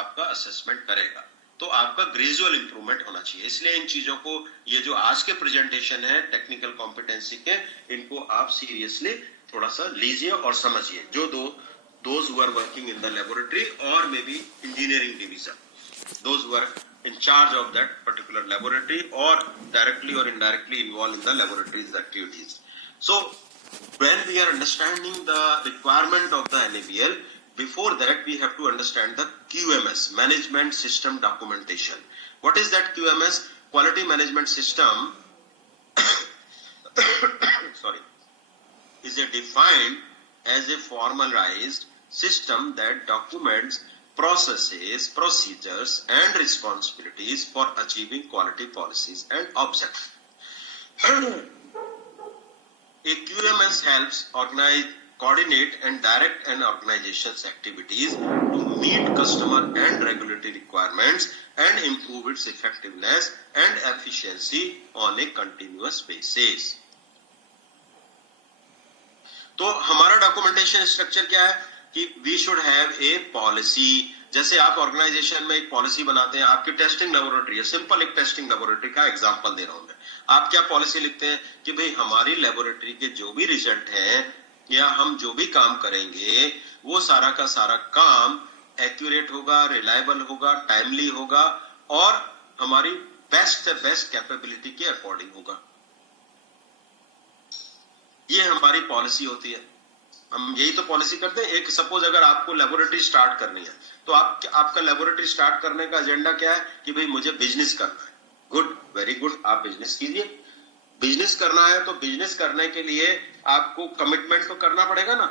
आपका असेसमेंट करेगा। तो आपका ग्रेजुअल इंप्रूवमेंट होना चाहिए। इसलिए इन चीजों को, ये जो आज के प्रेजेंटेशन है टेक्निकल कॉम्पिटेंसी के, इनको आप सीरियसली थोड़ा सा लीजिए और समझिए। जो those who are working in the laboratory or maybe engineering division, those who are in charge of that particular laboratory or directly or indirectly involved in the laboratory's activities. So when we are understanding the requirement of the NABL, before that we have to understand the QMS, management system documentation. What is that QMS? Quality management system sorry, is a defined as a formalized system that documents processes, procedures and responsibilities for achieving quality policies and objectives. A QMS helps organize, coordinate and direct an organization's activities to meet customer and regulatory requirements and improve its effectiveness and efficiency on a continuous basis. तो हमारा documentation structure क्या है कि we should have a policy. जैसे आप organization में एक policy बनाते हैं, आपकी टेस्टिंग लेबोरेटरी है, सिंपल एक टेस्टिंग लेबोरेटरी का एग्जांपल दे रहा हूं मैं। आप क्या पॉलिसी लिखते हैं कि भाई हमारी लेबोरेटरी के जो भी रिजल्ट है या हम जो भी काम करेंगे वो सारा का सारा काम एक्यूरेट होगा, रिलायबल होगा, टाइमली होगा और हमारी बेस्ट से बेस्ट कैपेबिलिटी के अकॉर्डिंग होगा। ये हमारी पॉलिसी होती है। हम यही तो पॉलिसी करते हैं। एक सपोज अगर आपको लेबोरेटरी स्टार्ट करनी है तो आपका लेबोरेटरी स्टार्ट करने का एजेंडा क्या है कि भाई मुझे बिजनेस करना है। गुड, वेरी गुड, आप बिजनेस कीजिए। बिजनेस करना है तो बिजनेस करने के लिए आपको कमिटमेंट तो करना पड़ेगा ना।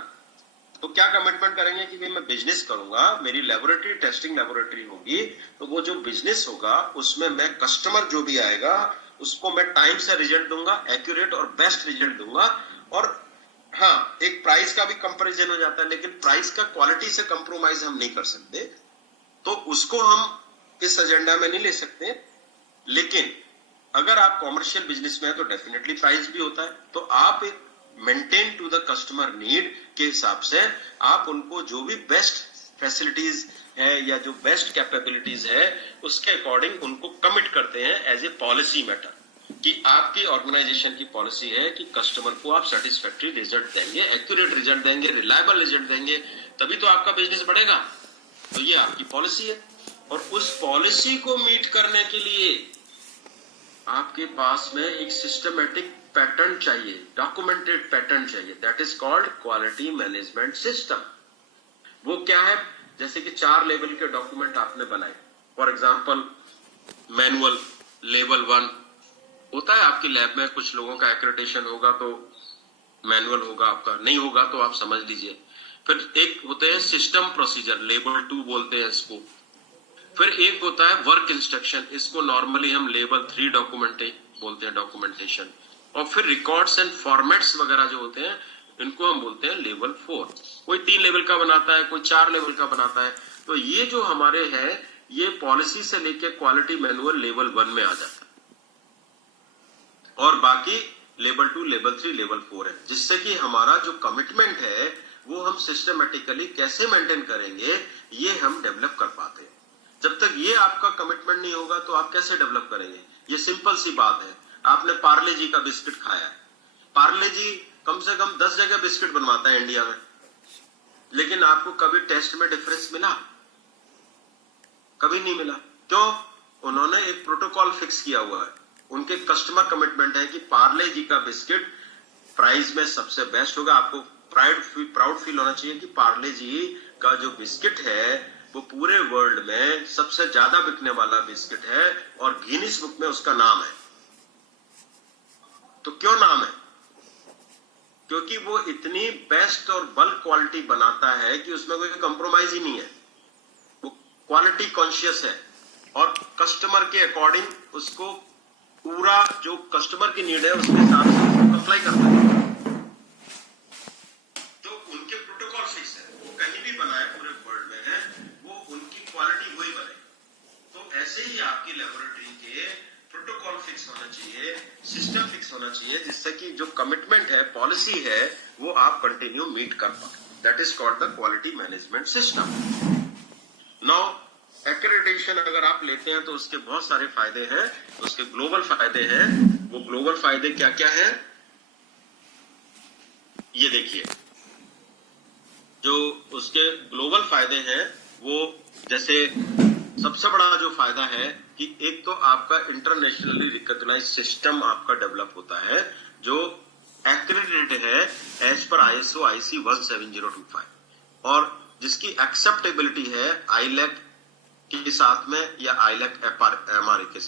तो क्या कमिटमेंट करेंगे कि भाई मैं बिजनेस करूंगा, मेरी लेबोरेटरी टेस्टिंग लेबोरेटरी होगी, तो वो जो बिजनेस होगा उसमें मैं कस्टमर जो भी आएगा उसको मैं टाइम से रिजल्ट दूंगा, एक्यूरेट और बेस्ट रिजल्ट दूंगा। और हाँ, एक प्राइस का भी कंपैरिजन हो जाता है, लेकिन प्राइस का क्वालिटी से कंप्रोमाइज हम नहीं कर सकते, तो उसको हम इस एजेंडा में नहीं ले सकते। लेकिन अगर आप कॉमर्शियल बिजनेस में है तो डेफिनेटली प्राइस भी होता है। तो आप एक maintain to the customer need के हिसाब से आप उनको जो भी बेस्ट फैसिलिटीज है या जो बेस्ट कैपेबिलिटीज है उसके अकॉर्डिंग उनको कमिट करते हैं एज ए पॉलिसी मैटर, कि आपकी ऑर्गेनाइजेशन की पॉलिसी है कि कस्टमर को आप सेटिस्फैक्टरी रिजल्ट देंगे, एक्यूरेट रिजल्ट देंगे, रिलायबल रिजल्ट देंगे, तभी तो आपका बिजनेस बढ़ेगा। तो ये आपकी पॉलिसी है और उस पॉलिसी को मीट करने के लिए आपके पास में एक सिस्टमेटिक पैटर्न चाहिए, डॉक्यूमेंटेड पैटर्न चाहिए, that is called quality management system. वो क्या है? जैसे कि 4 लेवल के डॉक्यूमेंट आपने बनाए। फॉर एग्जांपल मैनुअल लेवल 1 होता है आपकी लैब में, कुछ लोगों का एक्रेडिटेशन होगा तो मैनुअल होगा, आपका नहीं होगा तो आप समझ लीजिए। फिर एक होते हैं सिस्टम प्रोसीजर, लेवल 2 बोलते हैं इसको। फिर एक होता है वर्क इंस्ट्रक्शन, इसको नॉर्मली हम लेवल 3 डॉक्यूमेंट बोलते हैं, डॉक्यूमेंटेशन। और फिर रिकॉर्ड्स एंड फॉर्मेट्स वगैरह जो होते हैं इनको हम बोलते हैं लेवल 4। कोई 3 लेवल का बनाता है, कोई 4 लेवल का बनाता है। तो ये जो हमारे है ये पॉलिसी से लेके क्वालिटी मैनुअल लेवल 1 में आ जाता है और बाकी लेवल 2, लेवल 3, लेवल 4 है, जिससे कि हमारा जो कमिटमेंट है वो हम सिस्टमेटिकली कैसे मेंटेन करेंगे ये हम डेवलप कर पाते हैं। जब तक ये आपका कमिटमेंट नहीं होगा तो आप कैसे डेवलप करेंगे? ये सिंपल सी बात है। आपने पार्ले जी का बिस्किट खाया है, पार्ले जी कम से कम 10 जगह बिस्किट बनवाता है इंडिया में, लेकिन आपको कभी टेस्ट में डिफरेंस मिला? कभी नहीं मिला। क्यों? उन्होंने एक प्रोटोकॉल फिक्स किया हुआ है। उनके कस्टमर कमिटमेंट है कि पार्ले जी का बिस्किट प्राइस में सबसे बेस्ट होगा। आपको प्राउड फील होना चाहिए कि पार्ले जी का जो बिस्किट है वो पूरे वर्ल्ड में सबसे ज्यादा बिकने वाला बिस्किट है और गिनीज बुक में उसका नाम है। तो क्यों नाम है? क्योंकि वो इतनी बेस्ट और बल्क क्वालिटी बनाता है कि उसमें कोई कंप्रोमाइज ही नहीं है। वो क्वालिटी कॉन्शियस है और कस्टमर के अकॉर्डिंग उसको पूरा जो कस्टमर की नीड है उसके हिसाब से अप्लाई करता है। तो उनके प्रोटोकॉल फिक्स है, वो कहीं भी बनाए पूरे वर्ल्ड में है, वो उनकी क्वालिटी वही बने। तो ऐसे ही आपकी लेबोरेटरी के प्रोटोकॉल फिक्स होना चाहिए, सिस्टम फिक्स होना चाहिए, जिससे कि जो कमिटमेंट है, पॉलिसी है, वो आप कंटिन्यू मीट कर पाए। That is called the quality management system. Now accreditation अगर आप लेते हैं तो उसके बहुत सारे फायदे हैं, उसके ग्लोबल फायदे हैं। वो ग्लोबल फायदे क्या क्या है ये देखिए। जो उसके ग्लोबल फायदे हैं वो जैसे सबसे बड़ा जो फायदा है कि एक तो आपका इंटरनेशनली रिकॉग्नाइज सिस्टम आपका डेवलप होता है जो एक्रेडिटेड है एज पर ISO IC 17025 और जिसकी एक्सेप्टेबिलिटी है ILAC के साथ में या ILAC MRA के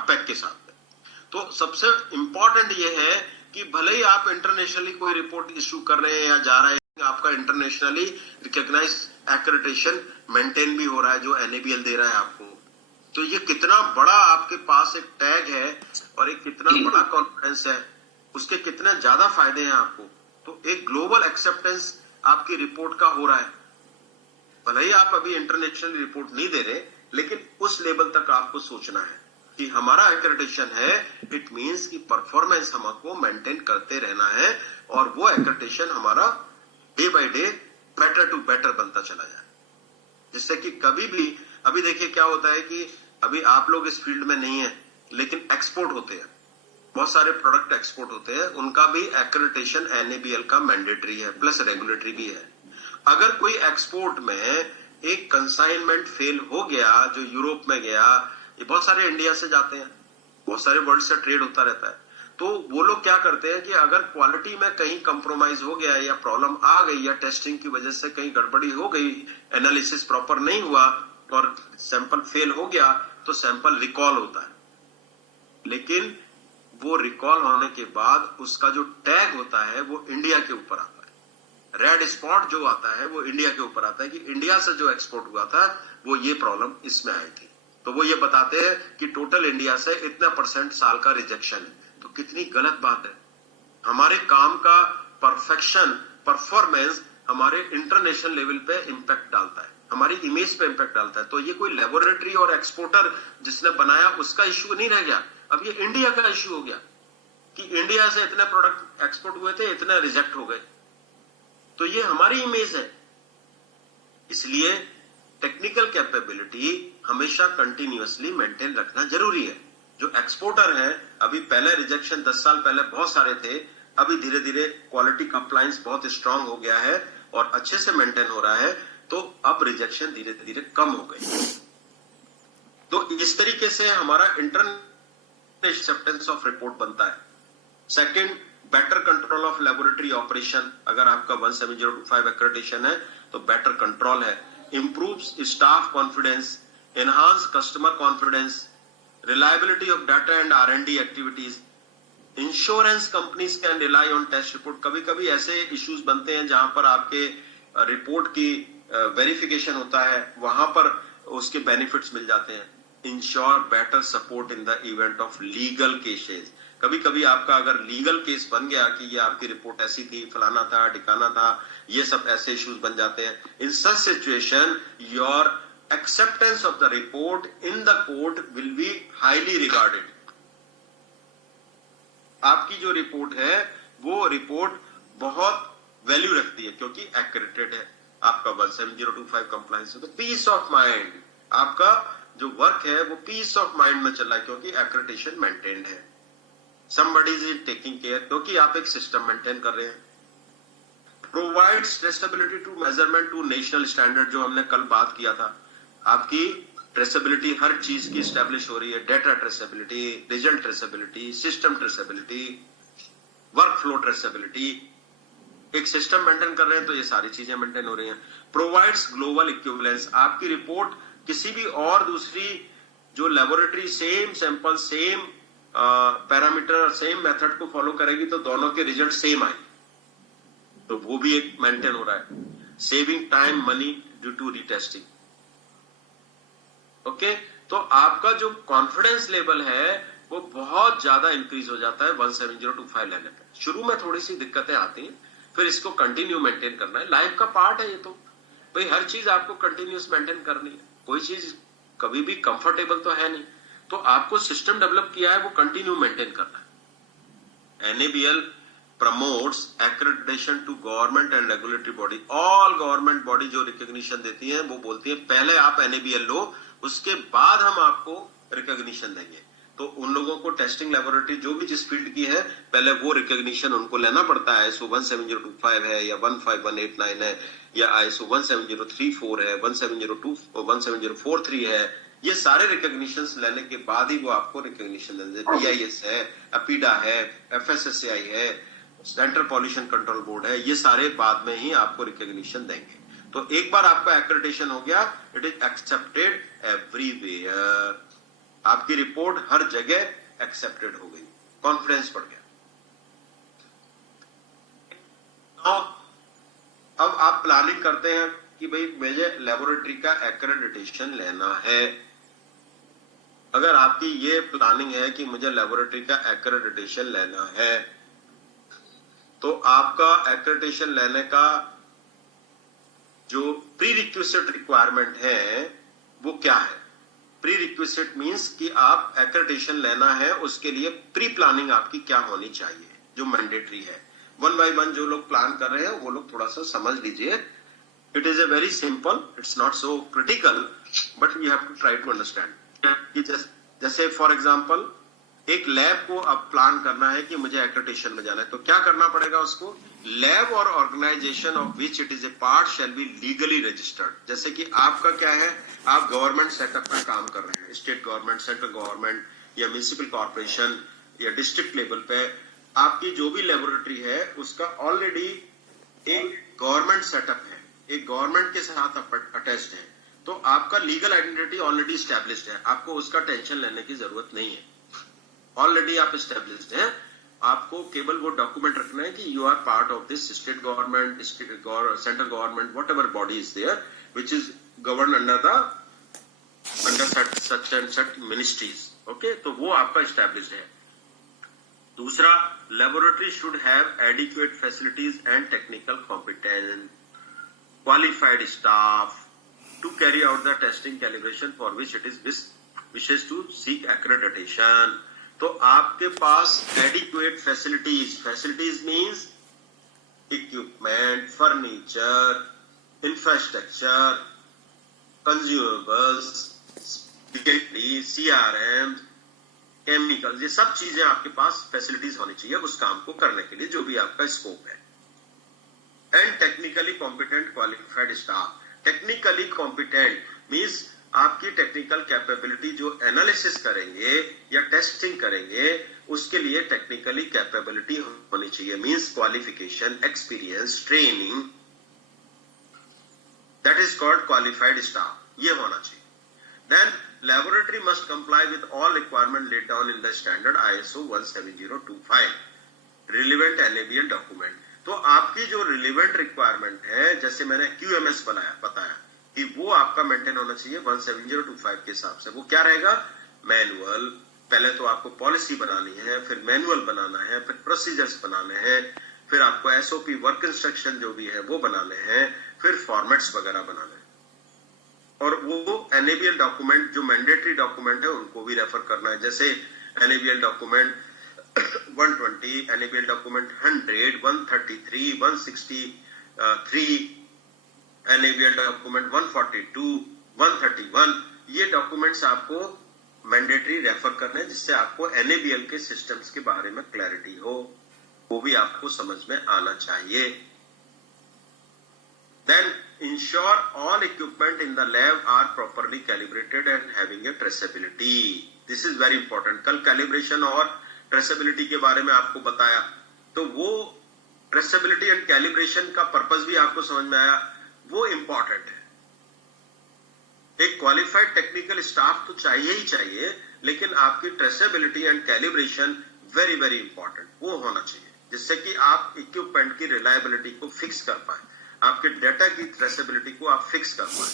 APEC के साथ में। तो सबसे इंपॉर्टेंट ये है कि भले ही आप इंटरनेशनली कोई रिपोर्ट इश्यू कर रहे हैं या जा रहे हैं, आपका इंटरनेशनली रिकॉग्नाइज एक्रेडिटेशन मेंटेन भी हो रहा है जो NABL दे रहा है आपको। तो ये कितना बड़ा आपके पास एक टैग है और एक कितना बड़ा कॉन्फिडेंस है, उसके कितने ज्यादा फायदे हैं आपको। तो एक ग्लोबल एक्सेप्टेंस आपकी रिपोर्ट का हो रहा है। भले ही आप अभी इंटरनेशनल रिपोर्ट नहीं दे रहे, लेकिन उस लेवल तक आपको सोचना है कि हमारा एक्रेडिटेशन है, इट मींस कि परफॉर्मेंस हमको मेंटेन करते रहना है और वो एक्रेडिटेशन हमारा day by day better to better बनता चला जाए, जिससे कि कभी भी अभी देखिए क्या होता है कि अभी आप लोग इस फील्ड में नहीं है लेकिन एक्सपोर्ट होते हैं, बहुत सारे प्रोडक्ट एक्सपोर्ट होते हैं, उनका भी एक्रेडिटेशन NABL का मैंडेटरी है प्लस रेगुलेटरी भी है। अगर कोई एक्सपोर्ट में एक कंसाइनमेंट फेल हो गया जो यूरोप में गया, ये बहुत सारे इंडिया से जाते हैं, बहुत सारे वर्ल्ड से ट्रेड होता रहता है, तो वो लोग क्या करते हैं कि अगर क्वालिटी में कहीं कंप्रोमाइज हो गया या प्रॉब्लम आ गई या टेस्टिंग की वजह से कहीं गड़बड़ी हो गई, एनालिसिस प्रॉपर नहीं हुआ और सैंपल फेल हो गया तो सैंपल रिकॉल होता है। लेकिन वो रिकॉल होने के बाद उसका जो टैग होता है वो इंडिया के ऊपर आता है, रेड स्पॉट जो आता है वो इंडिया के ऊपर आता है कि इंडिया से जो एक्सपोर्ट हुआ था वो ये प्रॉब्लम इसमें आई थी। तो वो ये बताते हैं कि टोटल इंडिया से इतना % साल का रिजेक्शन है। तो कितनी गलत बात है। हमारे काम का परफेक्शन परफॉर्मेंस हमारे इंटरनेशनल लेवल पे इंपैक्ट डालता है, हमारी इमेज पे इंपैक्ट डालता है। तो ये कोई लेबोरेटरी और एक्सपोर्टर जिसने बनाया उसका इश्यू नहीं रह गया, अब ये इंडिया का इश्यू हो गया कि इंडिया से इतने प्रोडक्ट एक्सपोर्ट हुए थे, इतने रिजेक्ट हो गए। तो ये हमारी इमेज है। इसलिए टेक्निकल कैपेबिलिटी हमेशा कंटिन्यूअसली मेंटेन रखना जरूरी है। जो एक्सपोर्टर है, अभी पहले रिजेक्शन 10 साल पहले बहुत सारे थे, अभी धीरे धीरे क्वालिटी कंप्लायंस बहुत स्ट्रांग हो गया है और अच्छे से मेंटेन हो रहा है, तो अब रिजेक्शन धीरे धीरे कम हो गई। तो इस तरीके से हमारा इंटरनल एक्सेप्टेंस ऑफ रिपोर्ट बनता है। Second, better control of laboratory operation. अगर आपका 17025 एक्रेडिटेशन है तो बेटर कंट्रोल है। Improves staff confidence, enhance customer confidence, reliability of data and R&D activities. Insurance companies can rely on test report. कभी कभी ऐसे इश्यूज बनते हैं जहां पर आपके रिपोर्ट की वेरिफिकेशन होता है, वहां पर उसके बेनिफिट्स मिल जाते हैं। Ensure better support in the event of legal cases. कभी कभी आपका अगर लीगल केस बन गया कि ये आपकी रिपोर्ट ऐसी थी, फलाना था, ठिकाना था, ये सब ऐसे इश्यूज बन जाते हैं। In such situation your acceptance of the report in the court will be highly regarded। आपकी जो रिपोर्ट है वो रिपोर्ट बहुत वैल्यू रखती है क्योंकि एक्रेडिटेड है, आपका 17025 कंप्लायंस है। तो पीस ऑफ माइंड, आपका जो वर्क है वो पीस ऑफ माइंड में चल रहा है क्योंकि एक्रेडिटेशन मेंटेन्ड है। somebody is taking care क्योंकि आप एक सिस्टम मेंटेन कर रहे हैं। Provides traceability to measurement to national standard, जो हमने कल बात किया था। आपकी ट्रेसेबिलिटी हर चीज की स्टैब्लिश हो रही है, data traceability, result traceability, system traceability, work flow traceability. एक सिस्टम मेंटेन कर रहे हैं तो ये सारी चीजें मेंटेन हो रही हैं। प्रोवाइड्स ग्लोबल इक्विवेलेंस, आपकी रिपोर्ट किसी भी और दूसरी जो laboratory same sample, same parameter, same method को फॉलो करेगी तो दोनों के रिजल्ट सेम आए, तो वो भी एक मेंटेन हो रहा है। Saving time money due to retesting. Okay, तो आपका जो कॉन्फिडेंस लेवल है वो बहुत ज्यादा इंक्रीज हो जाता है 17025 लेने पे। शुरू में थोड़ी सी दिक्कतें आती हैं, फिर इसको कंटिन्यू मेंटेन करना है। लाइफ का पार्ट है ये, तो भाई हर चीज आपको कंटिन्यूस मेंटेन करनी है, कोई चीज कभी भी कंफर्टेबल तो है नहीं। तो आपको सिस्टम डेवलप किया है वो कंटिन्यू मेंटेन करना है। NABL promotes accreditation to government and regulatory body. All government body जो रिकॉग्निशन देती है वो बोलती है पहले आप NABL लो, उसके बाद हम आपको रिकॉग्निशन देंगे। तो उन लोगों को टेस्टिंग लेबोरेटरी जो भी जिस फील्ड की है, पहले वो रिकॉग्निशन उनको लेना पड़ता है। ISO 17025 है या 15189 है या ISO 17034 है, 17043 है। ये सारे रिकॉग्निशंस लेने के बाद ही वो आपको रिकॉग्निशन देंगे। BIS है, अपीडा है, FSSAI है, सेंट्रल पॉल्यूशन कंट्रोल बोर्ड है, ये सारे बाद में ही आपको रिकॉग्निशन देंगे। तो एक बार आपका एक्रेडिटेशन हो गया, इट इज एक्सेप्टेड एवरीवेयर। आपकी रिपोर्ट हर जगह एक्सेप्टेड हो गई, कॉन्फिडेंस बढ़ गया। अब आप प्लानिंग करते हैं कि भाई मुझे लेबोरेटरी का एक्रेडिटेशन लेना है। अगर आपकी ये प्लानिंग है कि मुझे लेबोरेटरी का एक्रेडिटेशन लेना है, तो आपका एक्रेडिटेशन लेने का जो प्री रिक्विजिट रिक्वायरमेंट है वो क्या है? प्री रिक्विजिट मीन्स कि आप एक्रेडिटेशन लेना है, उसके लिए प्री प्लानिंग आपकी क्या होनी चाहिए, जो मैंडेटरी है। वन बाय वन जो लोग प्लान कर रहे हैं वो लोग थोड़ा सा समझ लीजिए। It is a very simple, it's not so critical, but we have to try to understand. जैसे फॉर एग्जाम्पल एक लैब को अब प्लान करना है कि मुझे एक्रेडिटेशन में जाना है, तो क्या करना पड़ेगा उसको? लैब और organization of which it is a part shall be legally registered. जैसे कि आपका क्या है, आप गवर्नमेंट सेटअप में काम कर रहे हैं, स्टेट गवर्नमेंट, सेंट्रल गवर्नमेंट या म्युनिसिपल कॉर्पोरेशन या डिस्ट्रिक्ट लेवल पे आपकी जो भी लेबोरेटरी है उसका ऑलरेडी एक गवर्नमेंट सेटअप है, एक गवर्नमेंट के साथ अटैच्ड है, तो आपका लीगल आइडेंटिटी ऑलरेडी स्टैब्लिश्ड है। आपको उसका टेंशन लेने की जरूरत नहीं है, ऑलरेडी आप स्टैब्लिश्ड हैं। आपको केवल वो डॉक्यूमेंट रखना है कि you are part of this state government, central government, whatever body is there which is govern under such and such ministries. Okay, तो वो आपका स्टैब्लिश्ड है। दूसरा, laboratory should have adequate facilities and technical competence, qualified staff to carry out the testing calibration for which it is wishes to seek accreditation। तो आपके पास adequate facilities means equipment, furniture, infrastructure, consumables, CRM, chemicals, ये सब चीजें आपके पास facilities होनी चाहिए उस काम को करने के लिए जो भी आपका स्कोप है। And technically competent qualified staff. Technically competent means आपकी टेक्निकल कैपेबिलिटी जो एनालिसिस करेंगे या टेस्टिंग करेंगे उसके लिए टेक्निकली कैपेबिलिटी होनी चाहिए, means qualification, experience, training, that is called qualified staff, ये होना चाहिए। Then laboratory must comply with all requirement laid down in the standard ISO 17025 relevant NABL document. तो आपकी जो रिलेवेंट रिक्वायरमेंट है, जैसे मैंने QMS बताया कि वो आपका मेंटेन होना चाहिए 17025 के हिसाब से। वो क्या रहेगा? मैनुअल, पहले तो आपको पॉलिसी बनानी है, फिर मैनुअल बनाना है, फिर प्रोसीजर्स बनाने हैं, फिर आपको SOP वर्क इंस्ट्रक्शन जो भी है वो बनाने हैं, फिर फॉर्मेट्स वगैरह बनाने हैं। और वो एनेबियल डॉक्यूमेंट जो मैंडेटरी डॉक्यूमेंट है उनको भी रेफर करना है। जैसे एनेबियल डॉक्यूमेंट 120, एनेबियल डॉक्यूमेंट 100, 133, 163, एनेबियल डॉक्यूमेंट 142, 131, ये डॉक्यूमेंट्स आपको मैंडेटरी रेफर करने हैं, जिससे आपको एनएबीएल के सिस्टम्स के बारे में क्लैरिटी हो, वो भी आपको समझ में आना चाहिए। Then ensure all equipment in the lab are properly calibrated and having a traceability. This is very important. कल कैलिब्रेशन और ट्रेसेबिलिटी के बारे में आपको बताया, तो वो ट्रेसेबिलिटी एंड कैलिब्रेशन का पर्पस भी आपको समझ में आया, वो इंपॉर्टेंट है। एक क्वालिफाइड टेक्निकल स्टाफ तो चाहिए ही चाहिए, लेकिन आपकी traceability and calibration very very important, वो होना चाहिए, जिससे कि आप इक्विपमेंट की रिलायबिलिटी को फिक्स कर पाए, आपके डेटा की ट्रेसेबिलिटी को आप फिक्स कर पाए।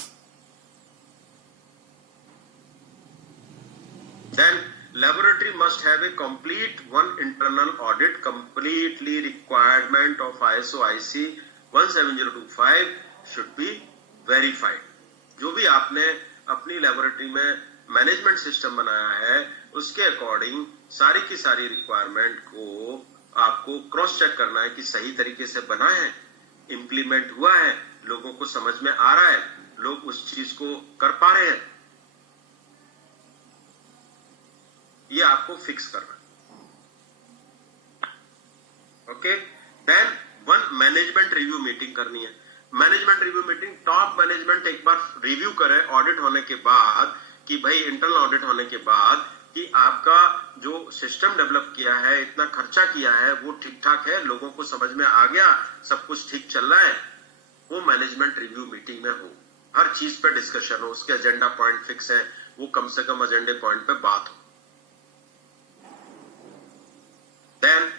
Then laboratory must have a complete one internal audit, completely requirement of ISO IC 17025 should be verified। जो भी आपने अपनी लेबोरेटरी में मैनेजमेंट सिस्टम बनाया है उसके अकॉर्डिंग सारी की सारी रिक्वायरमेंट को आपको क्रॉस चेक करना है कि सही तरीके से बना है, इम्प्लीमेंट हुआ है, लोगों को समझ में आ रहा है, लोग उस चीज को कर पा रहे हैं। फिक्स करना। Okay, then one management review meeting करनी है। Management review meeting, top management एक बार रिव्यू करे ऑडिट होने के बाद कि भाई इंटरनल ऑडिट होने के बाद कि आपका जो सिस्टम डेवलप किया है, इतना खर्चा किया है, वो ठीक ठाक है, लोगों को समझ में आ गया, सब कुछ ठीक चल रहा है, वो मैनेजमेंट रिव्यू मीटिंग में हो, हर चीज पे डिस्कशन हो, उसके एजेंडा पॉइंट फिक्स है, वो कम से कम एजेंडे पॉइंट पे बात हो। Then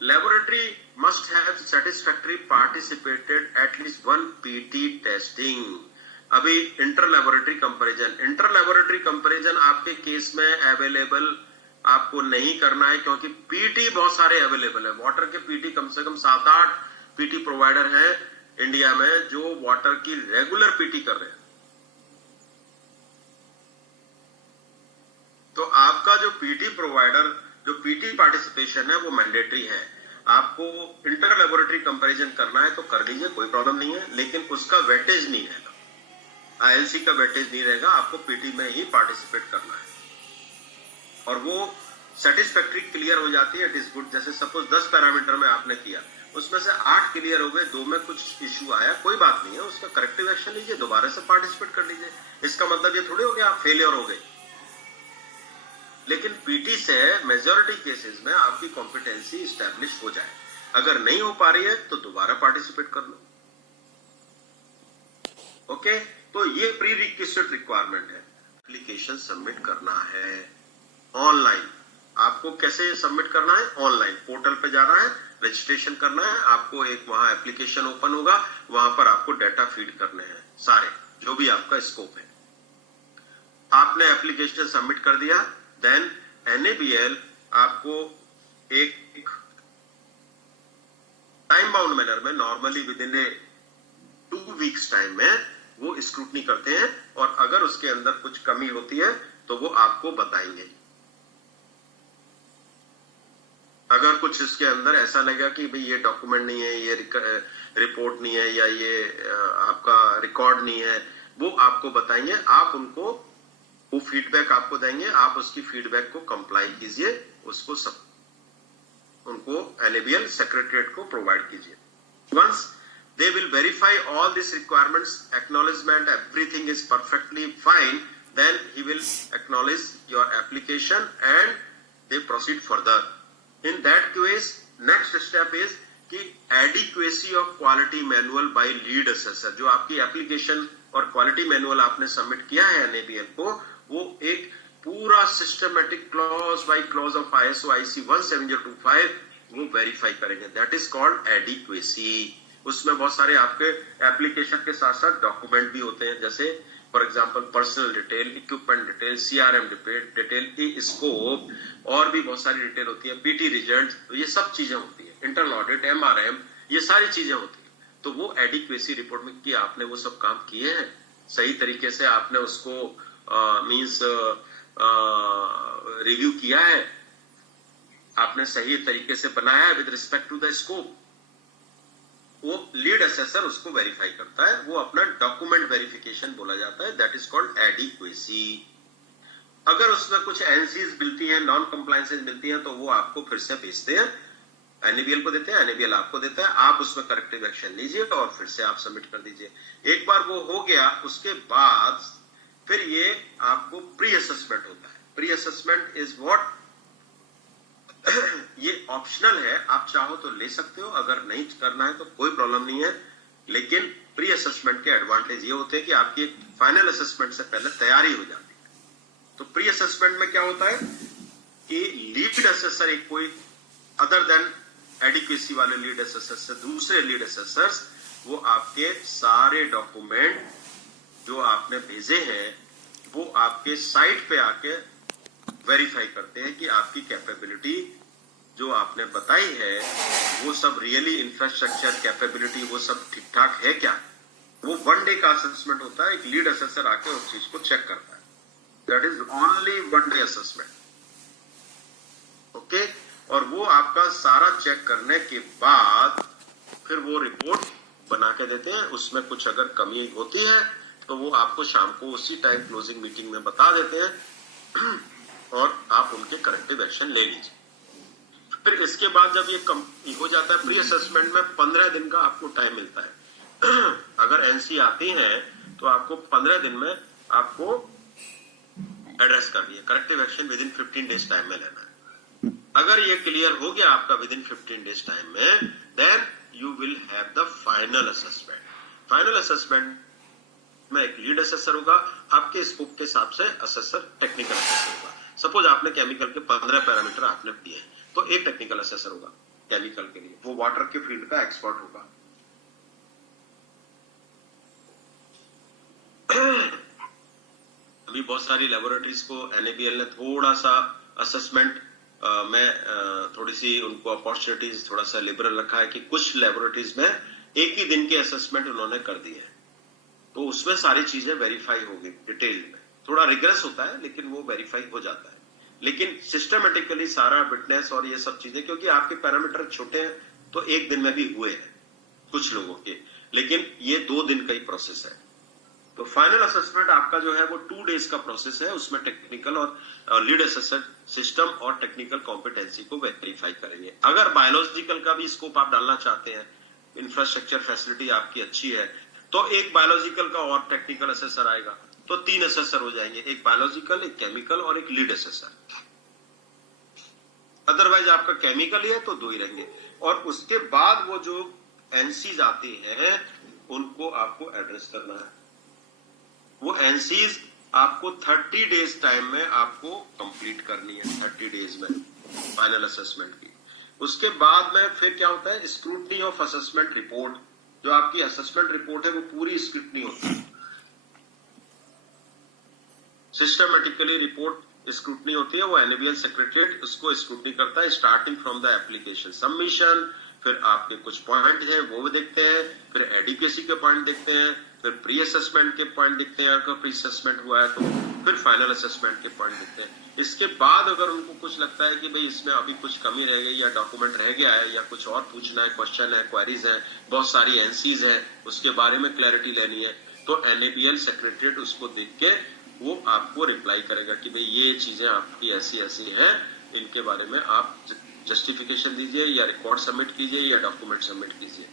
laboratory must have satisfactory participated at least one PT testing। अभी इंटर लेबोरेटरी कंपैरिजन आपके केस में अवेलेबल आपको नहीं करना है, क्योंकि पीटी बहुत सारे अवेलेबल है। वाटर के पीटी कम से कम 7-8 पीटी प्रोवाइडर हैं इंडिया में जो वाटर की रेगुलर पीटी कर रहे हैं। तो आपका जो पीटी प्रोवाइडर, जो पीटी पार्टिसिपेशन है, वो मैंडेटरी है। आपको इंटर लेबोरेटरी कंपैरिजन करना है तो कर लीजिए, कोई प्रॉब्लम नहीं है, लेकिन उसका वेटेज नहीं रहेगा, आईएलसी का वेटेज नहीं रहेगा, आपको पीटी में ही पार्टिसिपेट करना है। और वो सेटिस्फैक्ट्री क्लियर हो जाती है, इट इज गुड। जैसे सपोज 10 पैरामीटर में आपने किया, उसमें से 8 क्लियर हो गए, 2 में कुछ इश्यू आया, कोई बात नहीं है, उसका करेक्टिव एक्शन लीजिए, दोबारा से पार्टिसिपेट कर लीजिए। इसका मतलब ये थोड़ी हो गया आप फेलियर हो गए। लेकिन पीटी से मेजॉरिटी केसेस में आपकी कॉम्पिटेंसी स्टैब्लिश हो जाए। अगर नहीं हो पा रही है तो दोबारा पार्टिसिपेट कर लो। ओके, तो ये प्री रिक्विजिट रिक्वायरमेंट है। एप्लीकेशन सबमिट करना है ऑनलाइन। आपको कैसे सबमिट करना है? ऑनलाइन पोर्टल पे जाना है, रजिस्ट्रेशन करना है, आपको एक वहां एप्लीकेशन ओपन होगा, वहां पर आपको डाटा फीड करने हैं सारे, जो भी आपका स्कोप है। आपने एप्लीकेशन सबमिट कर दिया, देन NABL आपको एक टाइम बाउंड मैनर में, normally with in 2 weeks time में वो स्क्रूटनी करते हैं, और अगर उसके अंदर कुछ कमी होती है तो वो आपको बताएंगे। अगर कुछ इसके अंदर ऐसा लगेगा कि भाई ये डॉक्यूमेंट नहीं है, ये रिपोर्ट नहीं है, या ये आपका रिकॉर्ड नहीं है, वो आपको बताएंगे। आप उनको वो फीडबैक आपको देंगे, आप उसकी फीडबैक को कंप्लाई कीजिए, उसको सब उनको NABL सेक्रेटरीट को प्रोवाइड कीजिए। Once they will verify all this requirements, acknowledgement, everything is perfectly fine, then he will acknowledge your application and they proceed further. In that case next step is कि adequacy of quality manual by lead assessor. जो आपकी application और quality manual आपने submit किया है NABL को, वो एक पूरा systematic clause by clause of ISO IC 17025 वो वेरीफाई करेंगे। That is called adequacy. उसमें बहुत सारे आपके एप्लीकेशन के साथ साथ डॉक्यूमेंट भी होते हैं, जैसे for example personal detail, equipment detail, CRM detail, scope, और भी बहुत सारी डिटेल होती है, PT रिजल्ट, तो ये सब चीजें होती है, इंटरनल ऑडिट, MRM, ये सारी चीजें होती है। तो वो एडिक्वेसी रिपोर्ट में कि आपने वो सब काम किए हैं, सही तरीके से आपने उसको मींस रिव्यू किया है, आपने सही तरीके से बनाया है with respect to the scope, वो लीड असेसर उसको वेरीफाई करता है। वो अपना डॉक्यूमेंट वेरिफिकेशन बोला जाता है, दैट इज कॉल्ड एडिक्वेसी। अगर उसमें कुछ एनसीज मिलती है, नॉन कंप्लायंसेस मिलती है, तो वो आपको फिर से भेजते हैं, NABL को देते हैं, NABL आपको देता है, आप उसमें करेक्टिव एक्शन लीजिए और फिर से आप सबमिट कर दीजिए। एक बार वो हो गया, उसके बाद फिर ये आपको प्री असेसमेंट होता है। प्री असेसमेंट इज व्हाट, ये ऑप्शनल है, आप चाहो तो ले सकते हो, अगर नहीं करना है तो कोई प्रॉब्लम नहीं है। लेकिन प्री असेसमेंट के एडवांटेज ये होते हैं कि आपकी फाइनल असेसमेंट से पहले तैयारी हो जाती है। तो प्री असेसमेंट में क्या होता है कि लीड असेसर, एक कोई अदर देन एडिक्वेसी वाले लीड असेसर से दूसरे लीड असेसर्स, वो आपके सारे डॉक्यूमेंट जो आपने भेजे हैं वो आपके साइट पे आके वेरीफाई करते हैं कि आपकी कैपेबिलिटी जो आपने बताई है वो सब रियली इंफ्रास्ट्रक्चर कैपेबिलिटी वो सब ठीक ठाक है क्या। वो 1 डे का असेसमेंट होता है, एक लीड असेसर आके उस चीज को चेक करता है, that is only 1 day assessment. Okay, और वो आपका सारा चेक करने के बाद फिर वो रिपोर्ट बना के देते हैं। उसमें कुछ अगर कमी होती है तो वो आपको शाम को उसी टाइम क्लोजिंग मीटिंग में बता देते हैं और आप उनके करेक्टिव एक्शन ले लीजिए। फिर इसके बाद जब ये हो जाता है, प्री असेसमेंट में 15 दिन का आपको टाइम मिलता है। अगर एनसी आती है तो आपको 15 दिन में आपको एड्रेस करनी है, corrective action within 15 days time में लेना है। अगर ये क्लियर हो गया आपका विद इन 15 डेज टाइम में, then you will have the final assessment. Final assessment में एक लीड असेसर होगा, आपके स्कोप के हिसाब से असेसर टेक्निकल असेसर होगा। सपोज आपने केमिकल के 15 पैरामीटर आपने दिए, तो एक टेक्निकल असेसर होगा केमिकल के लिए, वो वाटर के फील्ड का एक्सपर्ट होगा। अभी बहुत सारी लेबोरेटरीज को एनएबीएल ने थोड़ा सा असेसमेंट में थोड़ी सी उनको अपॉर्चुनिटीज थोड़ा सा लिबरल रखा है कि कुछ लेबोरेटरीज में एक ही दिन के असेसमेंट उन्होंने कर दिए हैं, तो उसमें सारी चीजें वेरीफाई होगी डिटेल में। थोड़ा रिग्रेस होता है लेकिन वो वेरीफाई हो जाता है। लेकिन सिस्टमेटिकली सारा विटनेस और ये सब चीजें, क्योंकि आपके पैरामीटर छोटे हैं तो एक दिन में भी हुए हैं कुछ लोगों के, लेकिन ये 2 दिन का ही प्रोसेस है। तो फाइनल असेसमेंट आपका जो है वो 2 डेज का प्रोसेस है। उसमें टेक्निकल और लीड असेसर सिस्टम और टेक्निकल कॉम्पिटेंसी को वेरीफाई करेंगे। अगर बायोलॉजिकल का भी स्कोप आप डालना चाहते हैं, इंफ्रास्ट्रक्चर फैसिलिटी आपकी अच्छी है, तो एक बायोलॉजिकल का और टेक्निकल असेसर आएगा, तो 3 असेसर हो जाएंगे, एक बायोलॉजिकल, एक केमिकल और एक लीड असेसर। अदरवाइज आपका केमिकल ही है तो 2 ही रहेंगे। और उसके बाद वो जो एनसीज आती हैं उनको आपको एड्रेस करना है। वो एनसीज आपको 30 डेज टाइम में आपको कंप्लीट करनी है, 30 डेज में फाइनल असेसमेंट की। उसके बाद में फिर क्या होता है, स्क्रूटनी ऑफ असेसमेंट रिपोर्ट। जो आपकी असेसमेंट रिपोर्ट है वो पूरी स्क्रूटनी होती है, सिस्टमेटिकली रिपोर्ट स्क्रूटनी होती है। वो एनएबीएल सेक्रेटरीट उसको स्क्रूटनी करता है, starting from the application submission. फिर आपके कुछ पॉइंट हैं वो भी देखते हैं, फिर एडुकेसी के पॉइंट देखते हैं, फिर प्री असेसमेंट के पॉइंट देखते हैं, अगर प्री असेसमेंट हुआ है तो फिर फाइनल असेसमेंट के पॉइंट देखते हैं। इसके बाद अगर उनको कुछ लगता है कि भाई इसमें अभी कुछ कमी रह गई या डॉक्यूमेंट रह गया है या कुछ और पूछना है, क्वेश्चन है, क्वेरीज है, बहुत सारी एनसीज है, उसके बारे में क्लैरिटी लेनी है, तो एनएबीएल सेक्रेटरीट उसको देख के वो आपको रिप्लाई करेगा कि भाई ये चीजें आपकी ऐसी ऐसी हैं, इनके बारे में आप जस्टिफिकेशन दीजिए या रिकॉर्ड सबमिट कीजिए या डॉक्यूमेंट सबमिट कीजिए।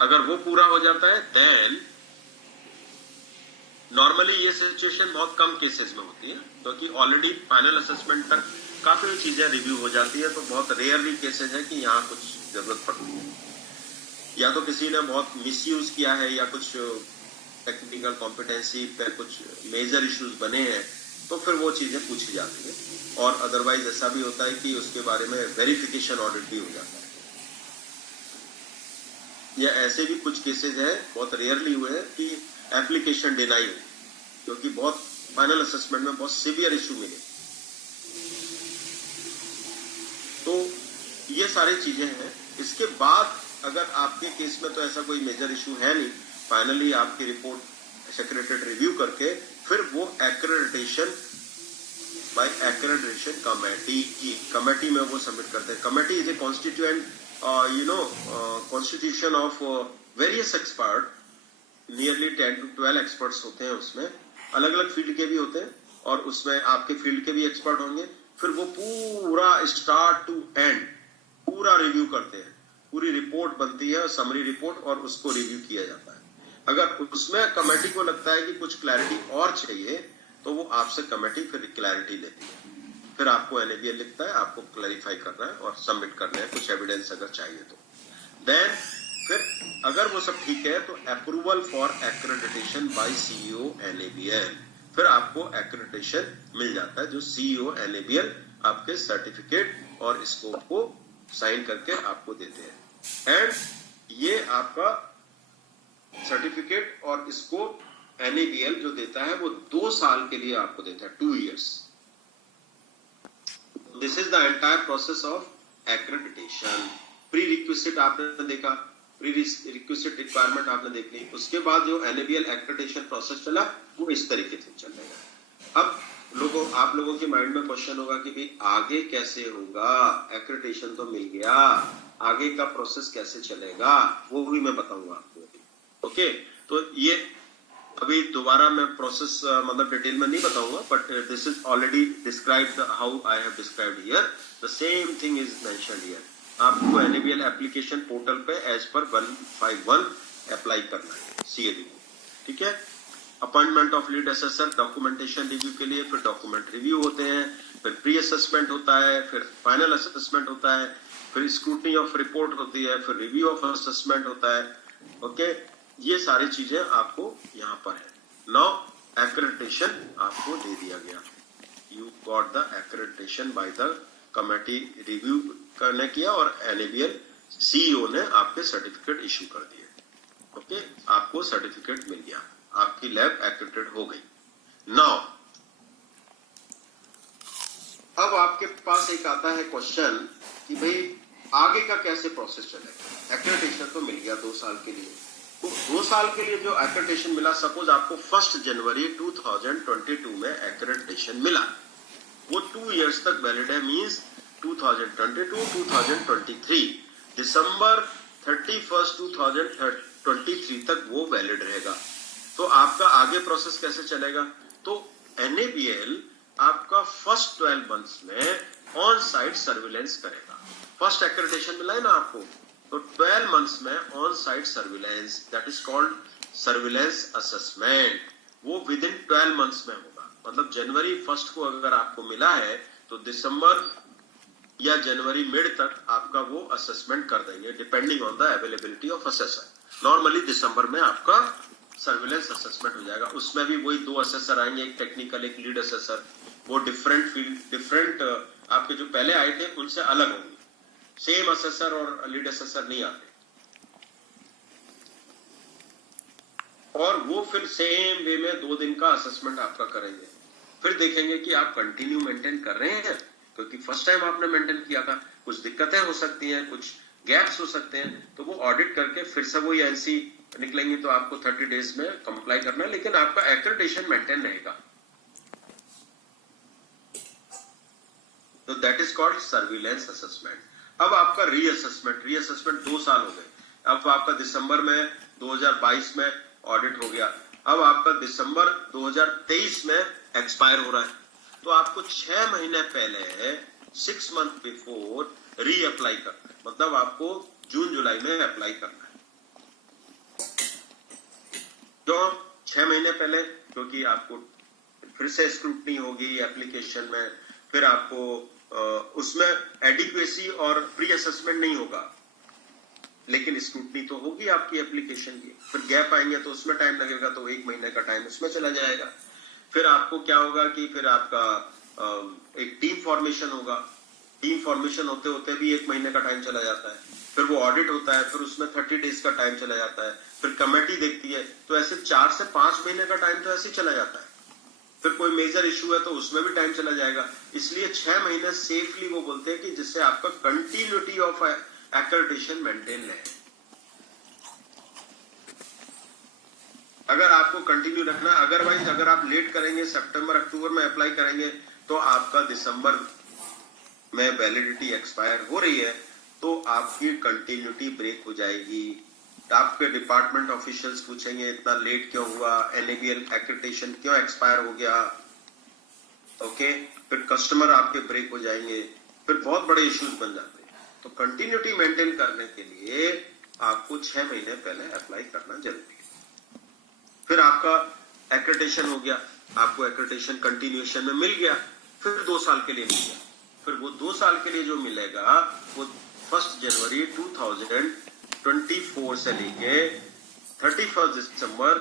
अगर वो पूरा हो जाता है देन नॉर्मली ये सिचुएशन बहुत कम केसेस में होती है, क्योंकि ऑलरेडी फाइनल असेसमेंट तक काफी चीजें रिव्यू हो जाती है, तो बहुत रेयरली केसेस है कि यहाँ कुछ जरूरत पड़ती है, या तो किसी ने बहुत मिसयूज किया है या कुछ टेक्निकल कॉम्पिटेंसी पे कुछ मेजर इश्यूज बने हैं, तो फिर वो चीजें पूछी जाती है। और अदरवाइज ऐसा भी होता है कि उसके बारे में वेरिफिकेशन ऑडिट भी हो जाता है। या ऐसे भी कुछ केसेस हैं, बहुत रेयरली हुए हैं कि एप्लीकेशन डिनाई हुई, क्योंकि बहुत फाइनल असेसमेंट में बहुत सीवियर इश्यू मिले। तो ये सारी चीजें हैं। इसके बाद अगर आपके केस में तो ऐसा कोई मेजर इश्यू है नहीं, फाइनली आपकी रिपोर्ट सेक्रेटरीट रिव्यू करके फिर वो एक्रेडिटेशन बाय एक्रेडिटेशन कमेटी की कमेटी में वो सबमिट करते हैं। Committee is a constituent constitution of various expert, nearly 10 to 12 experts होते हैं उसमें, अलग अलग फील्ड के भी होते हैं और उसमें आपके फील्ड के भी एक्सपर्ट होंगे। फिर वो पूरा स्टार्ट टू एंड पूरा रिव्यू करते हैं, पूरी रिपोर्ट बनती है, समरी रिपोर्ट, और उसको रिव्यू किया जाता है। अगर उसमें कमेटी को लगता है कि कुछ क्लैरिटी और चाहिए तो वो आपसे कमेटी फिर क्लैरिटी लेती है, फिर आपको एनएबीएल लिखता है, आपको क्लैरिफाई करना है और सबमिट करना है कुछ एविडेंस अगर चाहिए तो। देन फिर अगर वो सब ठीक है तो approval for accreditation by CEO NABL, फिर आपको एक्रेडिटेशन मिल जाता है, जो सीईओ एनएबीएल आपके सर्टिफिकेट और स्कोप को साइन करके आपको देते हैं। एंड ये आपका सर्टिफिकेट और स्कोप एनएबीएल जो देता है वो 2 साल के लिए आपको देता है, 2 years। This is the entire process of accreditation. Pre requisite आपने देखा, प्री रिक्विजिट रिक्वायरमेंट आपने देख ली। उसके बाद जो एनएबीएल एक्रेडिटेशन प्रोसेस चला वो इस तरीके से चलेगा। अब आप लोगों के माइंड में क्वेश्चन होगा कि भाई आगे कैसे होगा, एक्रेडिटेशन तो मिल गया, आगे का प्रोसेस कैसे चलेगा, वो भी मैं बताऊंगा आपको। ओके, तो ये अभी दोबारा मैं प्रोसेस मतलब डिटेल में नहीं बताऊंगा, but this is already described how I have described here, the same thing is mentioned here. आपको एनएबीएल एप्लीकेशन पोर्टल पे एज पर 151 अप्लाई करना है CAD को, ठीक है। Appointment of lead assessor documentation review के लिए, फिर डॉक्यूमेंट रिव्यू होते हैं, फिर प्री असेसमेंट होता है, फिर फाइनल असेसमेंट होता है, फिर स्क्रूटनी ऑफ रिपोर्ट होती है, फिर रिव्यू ऑफ असेसमेंट होता है। ओके, ये सारी चीजें आपको यहाँ पर है। नाउ एक्रेडिटेशन आपको दे दिया गया, you got the accreditation by the committee, review करने किया और एनएबीएल CEO ने आपके सर्टिफिकेट इश्यू कर दिए। ओके, आपको सर्टिफिकेट मिल गया, आपकी लैब एक्रेडिटेड हो गई। नाउ अब आपके पास एक आता है क्वेश्चन कि भाई आगे का कैसे प्रोसेस चलेगा। एक्रेडिटेशन तो मिल गया 2 साल के लिए, तो 2 साल के लिए जो एक्रेडिटेशन मिला, सपोज आपको 1 जनवरी 2022 में एक्रेडिटेशन मिला, वो 2 इयर्स तक वैलिड है, मींस 2022 2023 दिसंबर 31 2023 तक वो वैलिड रहेगा। तो आपका आगे प्रोसेस कैसे चलेगा, तो एनएबीएल आपका फर्स्ट 12 मंथ्स में ऑन साइट सर्विलेंस करेगा। फर्स्ट एक्रेडिटेशन मिला है ना आपको, तो 12 मंथ्स में on site surveillance, that is called surveillance assessment, वो विद इन 12 मंथ्स में होगा। मतलब जनवरी 1 को अगर आपको मिला है तो दिसंबर या जनवरी मिड तक आपका वो असेसमेंट कर देंगे, depending on the availability of assessor. Normally दिसंबर में आपका सर्विलेंस असेसमेंट हो जाएगा, उसमें भी वही 2 असेसर आएंगे, एक टेक्निकल एक लीड असेसर। वो डिफरेंट फील्ड, डिफरेंट आपके जो पहले आए थे उनसे अलग होंगे, सेम असेसर और लीड असेसर नहीं आते। और वो फिर सेम वे में 2 दिन का असेसमेंट आपका करेंगे, फिर देखेंगे कि आप कंटिन्यू मेंटेन कर रहे हैं, क्योंकि फर्स्ट टाइम आपने मेंटेन किया था, कुछ दिक्कतें हो सकती हैं, कुछ गैप्स हो सकते हैं, तो वो ऑडिट करके फिर से वही एनसी निकलेंगे, तो आपको 30 डेज में कंप्लाई करना है, लेकिन आपका एक्रेडिटेशन मेंटेन रहेगा। तो that is called surveillance assessment. अब आपका रीअसेसमेंट 2 साल हो गए, अब आपका दिसंबर में 2022 में ऑडिट हो गया, अब आपका दिसंबर 2023 में एक्सपायर हो रहा है, तो आपको 6 महीने पहले 6 मंथ बिफोर री अप्लाई करना है। मतलब आपको जून जुलाई में अप्लाई करना है। क्यों 6 महीने पहले? क्योंकि आपको फिर से स्क्रूटनी होगी एप्लीकेशन में, फिर आपको उसमें एडिक्वेसी और प्री असेसमेंट नहीं होगा, लेकिन स्क्रूटनी तो होगी आपकी एप्लीकेशन की। फिर गैप आएंगे तो उसमें टाइम लगेगा, तो 1 महीने का टाइम उसमें चला जाएगा। फिर आपको क्या होगा कि फिर आपका एक टीम फॉर्मेशन होगा, टीम फॉर्मेशन होते होते भी 1 महीने का टाइम चला जाता है। फिर वो ऑडिट होता है, फिर उसमें 30 डेज का टाइम चला जाता है, फिर कमेटी देखती है, तो ऐसे 4 से 5 महीने का टाइम तो ऐसे ही चला जाता है। फिर कोई मेजर इशू है तो उसमें भी टाइम चला जाएगा। इसलिए 6 महीने सेफली वो बोलते हैं कि जिससे आपका कंटिन्यूटी ऑफ एक्रेडिटेशन मेंटेन रहे। अगर आपको कंटिन्यू रखना, अदरवाइज अगर आप लेट करेंगे, सितंबर अक्टूबर में अप्लाई करेंगे, तो आपका दिसंबर में वैलिडिटी एक्सपायर हो रही है, तो आपकी कंटिन्यूटी ब्रेक हो जाएगी। आपके डिपार्टमेंट ऑफिशियल्स पूछेंगे इतना लेट क्यों हुआ, एनएबीएल एक्रेडिटेशन क्यों एक्सपायर हो गया। ओके, फिर कस्टमर आपके ब्रेक हो जाएंगे, फिर बहुत बड़े इश्यूज बन जाते हैं। तो कंटिन्यूटी मेंटेन करने के लिए आपको 6 महीने पहले अप्लाई करना जरूरी है। फिर आपका एक्रेडिटेशन हो गया, आपको एक्रेडिटेशन कंटिन्यूएशन में मिल गया, फिर 2 साल के लिए मिल गया। फिर वो 2 साल के लिए जो मिलेगा वो 1 जनवरी 2024 से लेके 31 दिसंबर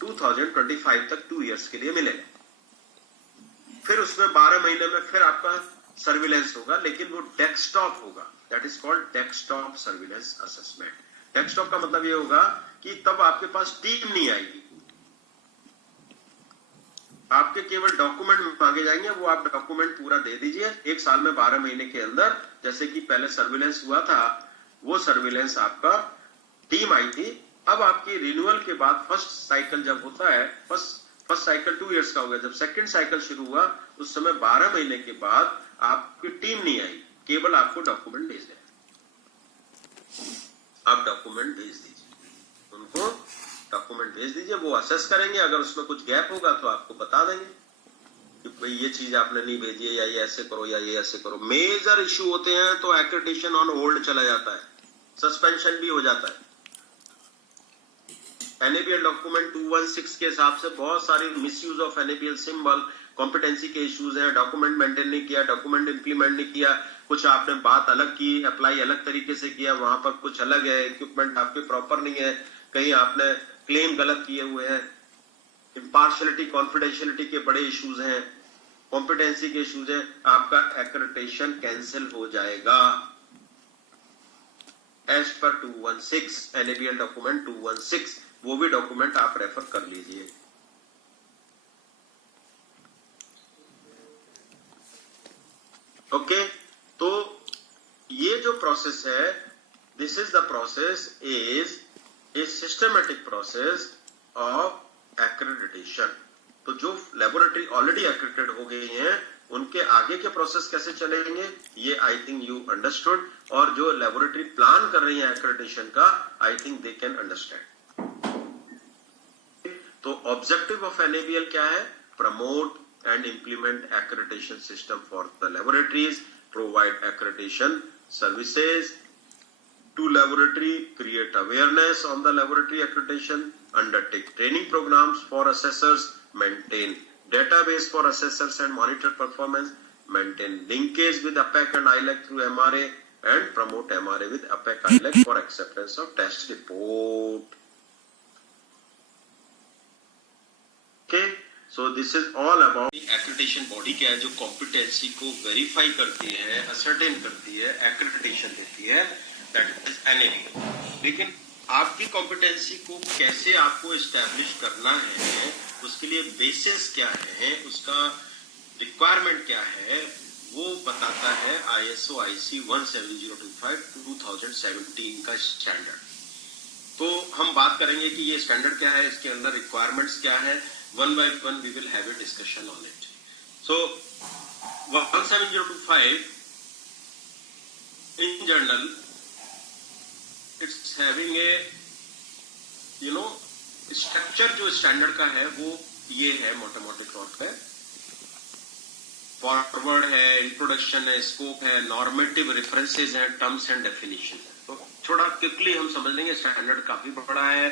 2025 तक 2 इयर्स के लिए मिलेगा। फिर उसमें 12 महीने में फिर आपका सर्विलेंस होगा, लेकिन वो डेस्कटॉप होगा, that is called desktop surveillance assessment. Desktop का मतलब ये होगा कि तब आपके पास टीम नहीं आएगी, आपके केवल डॉक्यूमेंट मांगे जाएंगे, वो आप डॉक्यूमेंट पूरा दे दीजिए 1 साल में 12 महीने के अंदर। जैसे कि पहले सर्विलेंस हुआ था, वो सर्विलेंस आपका टीम आई थी। अब आपकी रिन्यूअल के बाद फर्स्ट साइकिल जब होता है, फर्स्ट साइकिल 2 इयर्स का हो गया, जब सेकंड साइकिल शुरू हुआ उस समय 12 महीने के बाद आपकी टीम नहीं आई, केवल आपको डॉक्यूमेंट भेज दें। आप डॉक्यूमेंट भेज दीजिए उनको, डॉक्यूमेंट भेज दीजिए, वो असेस करेंगे, अगर उसमें कुछ गैप होगा तो आपको बता देंगे कि भाई ये चीज आपने नहीं भेजी है, या ये ऐसे करो या ये ऐसे करो। मेजर इश्यू होते हैं तो एक्रेडिटेशन ऑन होल्ड चला जाता है, सस्पेंशन भी हो जाता है। एनएबीएल डॉक्यूमेंट 216 के हिसाब से बहुत सारी misuse of NABL symbol, competency के इश्यूज हैं, डॉक्यूमेंट मेंटेन नहीं किया, डॉक्यूमेंट इंप्लीमेंट नहीं किया, कुछ आपने बात अलग की, अप्लाई अलग तरीके से किया, वहां पर कुछ अलग है, इक्विपमेंट आपके प्रॉपर नहीं है, कहीं आपने क्लेम गलत किए हुए हैं, इम्पार्शियलिटी कॉन्फिडेंशियलिटी के बड़े इश्यूज हैं, कॉम्पिटेंसी के इश्यूज हैं, आपका एक्रेडिटेशन कैंसिल हो जाएगा एज पर 216 एनएबीएल डॉक्यूमेंट 216। वो भी डॉक्यूमेंट आप रेफर कर लीजिए। ओके, तो ये जो प्रोसेस है, this is the process is a systematic process of accreditation. तो जो लेबोरेटरी ऑलरेडी एक्रेडिटेड हो गई हैं, उनके आगे के प्रोसेस कैसे चलेंगे, ये आई थिंक यू अंडरस्टूड। और जो लेबोरेटरी प्लान कर रही है एक्रेडिटेशन का, I think they can understand. तो ऑब्जेक्टिव ऑफ एनएबीएल क्या है? Promote and implement accreditation system for the laboratories, provide accreditation services to laboratory, create awareness on the laboratory accreditation, undertake training programs for assessors, maintain database for assessors and monitor performance, maintain linkage with APAC and ILAC through MRA, and promote MRA with APAC ILAC for acceptance of test report. Okay, so this is all about accreditation body क्या है, जो competency को verify करती है, ascertain करती है, accreditation देती है, that is NABL। लेकिन आपकी competency को कैसे आपको establish करना है, उसके लिए basis क्या है, उसका requirement क्या है, वो बताता है ISO IC 17025 2017 का स्टैंडर्ड। तो हम बात करेंगे कि ये स्टैंडर्ड क्या है, इसके अंदर रिक्वायरमेंट्स क्या है, one by one we will have a discussion on it. So 17025 in general, it's having a structure जो स्टैंडर्ड का है वो ये है, मोटे मोटे तौर पे फॉरवर्ड है, इंट्रोडक्शन है, स्कोप है, नॉर्मेटिव रेफरेंसेस हैं, टर्म्स एंड डेफिनेशन है। तो थोड़ा क्विकली हम समझ लेंगे, स्टैंडर्ड काफी बड़ा है,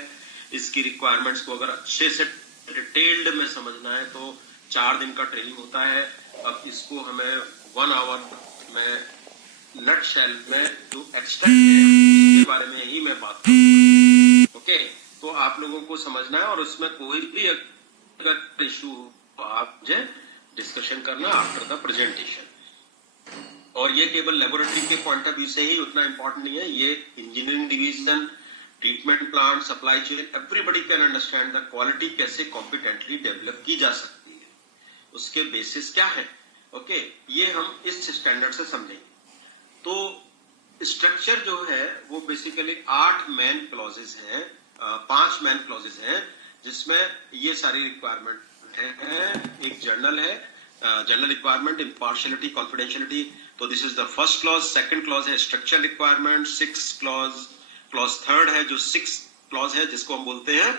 इसकी रिक्वायरमेंट्स को अगर अच्छे से डिटेल्ड में समझना है तो 4 दिन का ट्रेनिंग होता है। अब इसको हमें 1 आवर में नट शेल में जो एक्सट्रैक्ट है उसके बारे में ही मैं बात करूंगा। ओके, तो आप लोगों को समझना है, और उसमें कोई भी अगर इशू हो तो आप मुझे डिस्कशन करना आफ्टर द प्रेजेंटेशन। और ये केवल लेबोरेटरी के पॉइंट ऑफ व्यू से ही उतना इंपॉर्टेंट नहीं है, ये engineering division, treatment plant, supply chain, everybody can understand the quality कैसे कॉम्पिटेंटली डेवलप की जा सकती है, उसके बेसिस क्या है। ओके, ये हम इस स्टैंडर्ड से समझेंगे। तो स्ट्रक्चर जो है वो बेसिकली 8 मेन क्लॉजेस हैं, 5 मेन क्लॉजेस हैं, जिसमें ये सारी रिक्वायरमेंट है। एक जर्नल है, जनरल रिक्वायरमेंट, इम्पार्शियलिटी, कॉन्फिडेंशियलिटी, तो this is the first clause. Second clause है स्ट्रक्चर रिक्वायरमेंट, 6 क्लॉज थर्ड है जो 6 क्लॉज है, जिसको हम बोलते हैं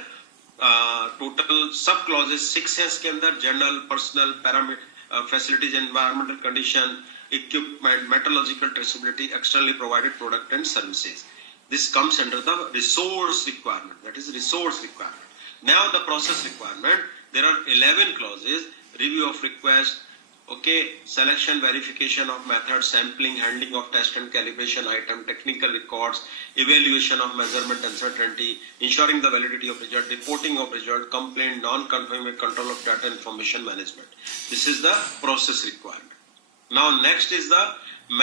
टोटल सब क्लॉजेस 6 है इसके अंदर, general, personal, parameter, facilities, environmental condition, equipment, metrological traceability, externally provided product and services. This comes under the resource requirement, that is resource requirement. Now the process requirement, there are 11 clauses: review of request, okay, selection, verification of method, sampling, handling of test and calibration item, technical records, evaluation of measurement uncertainty, ensuring the validity of result, reporting of result, complaint, non-conforming, control of data, information management. This is the process requirement. Now next is the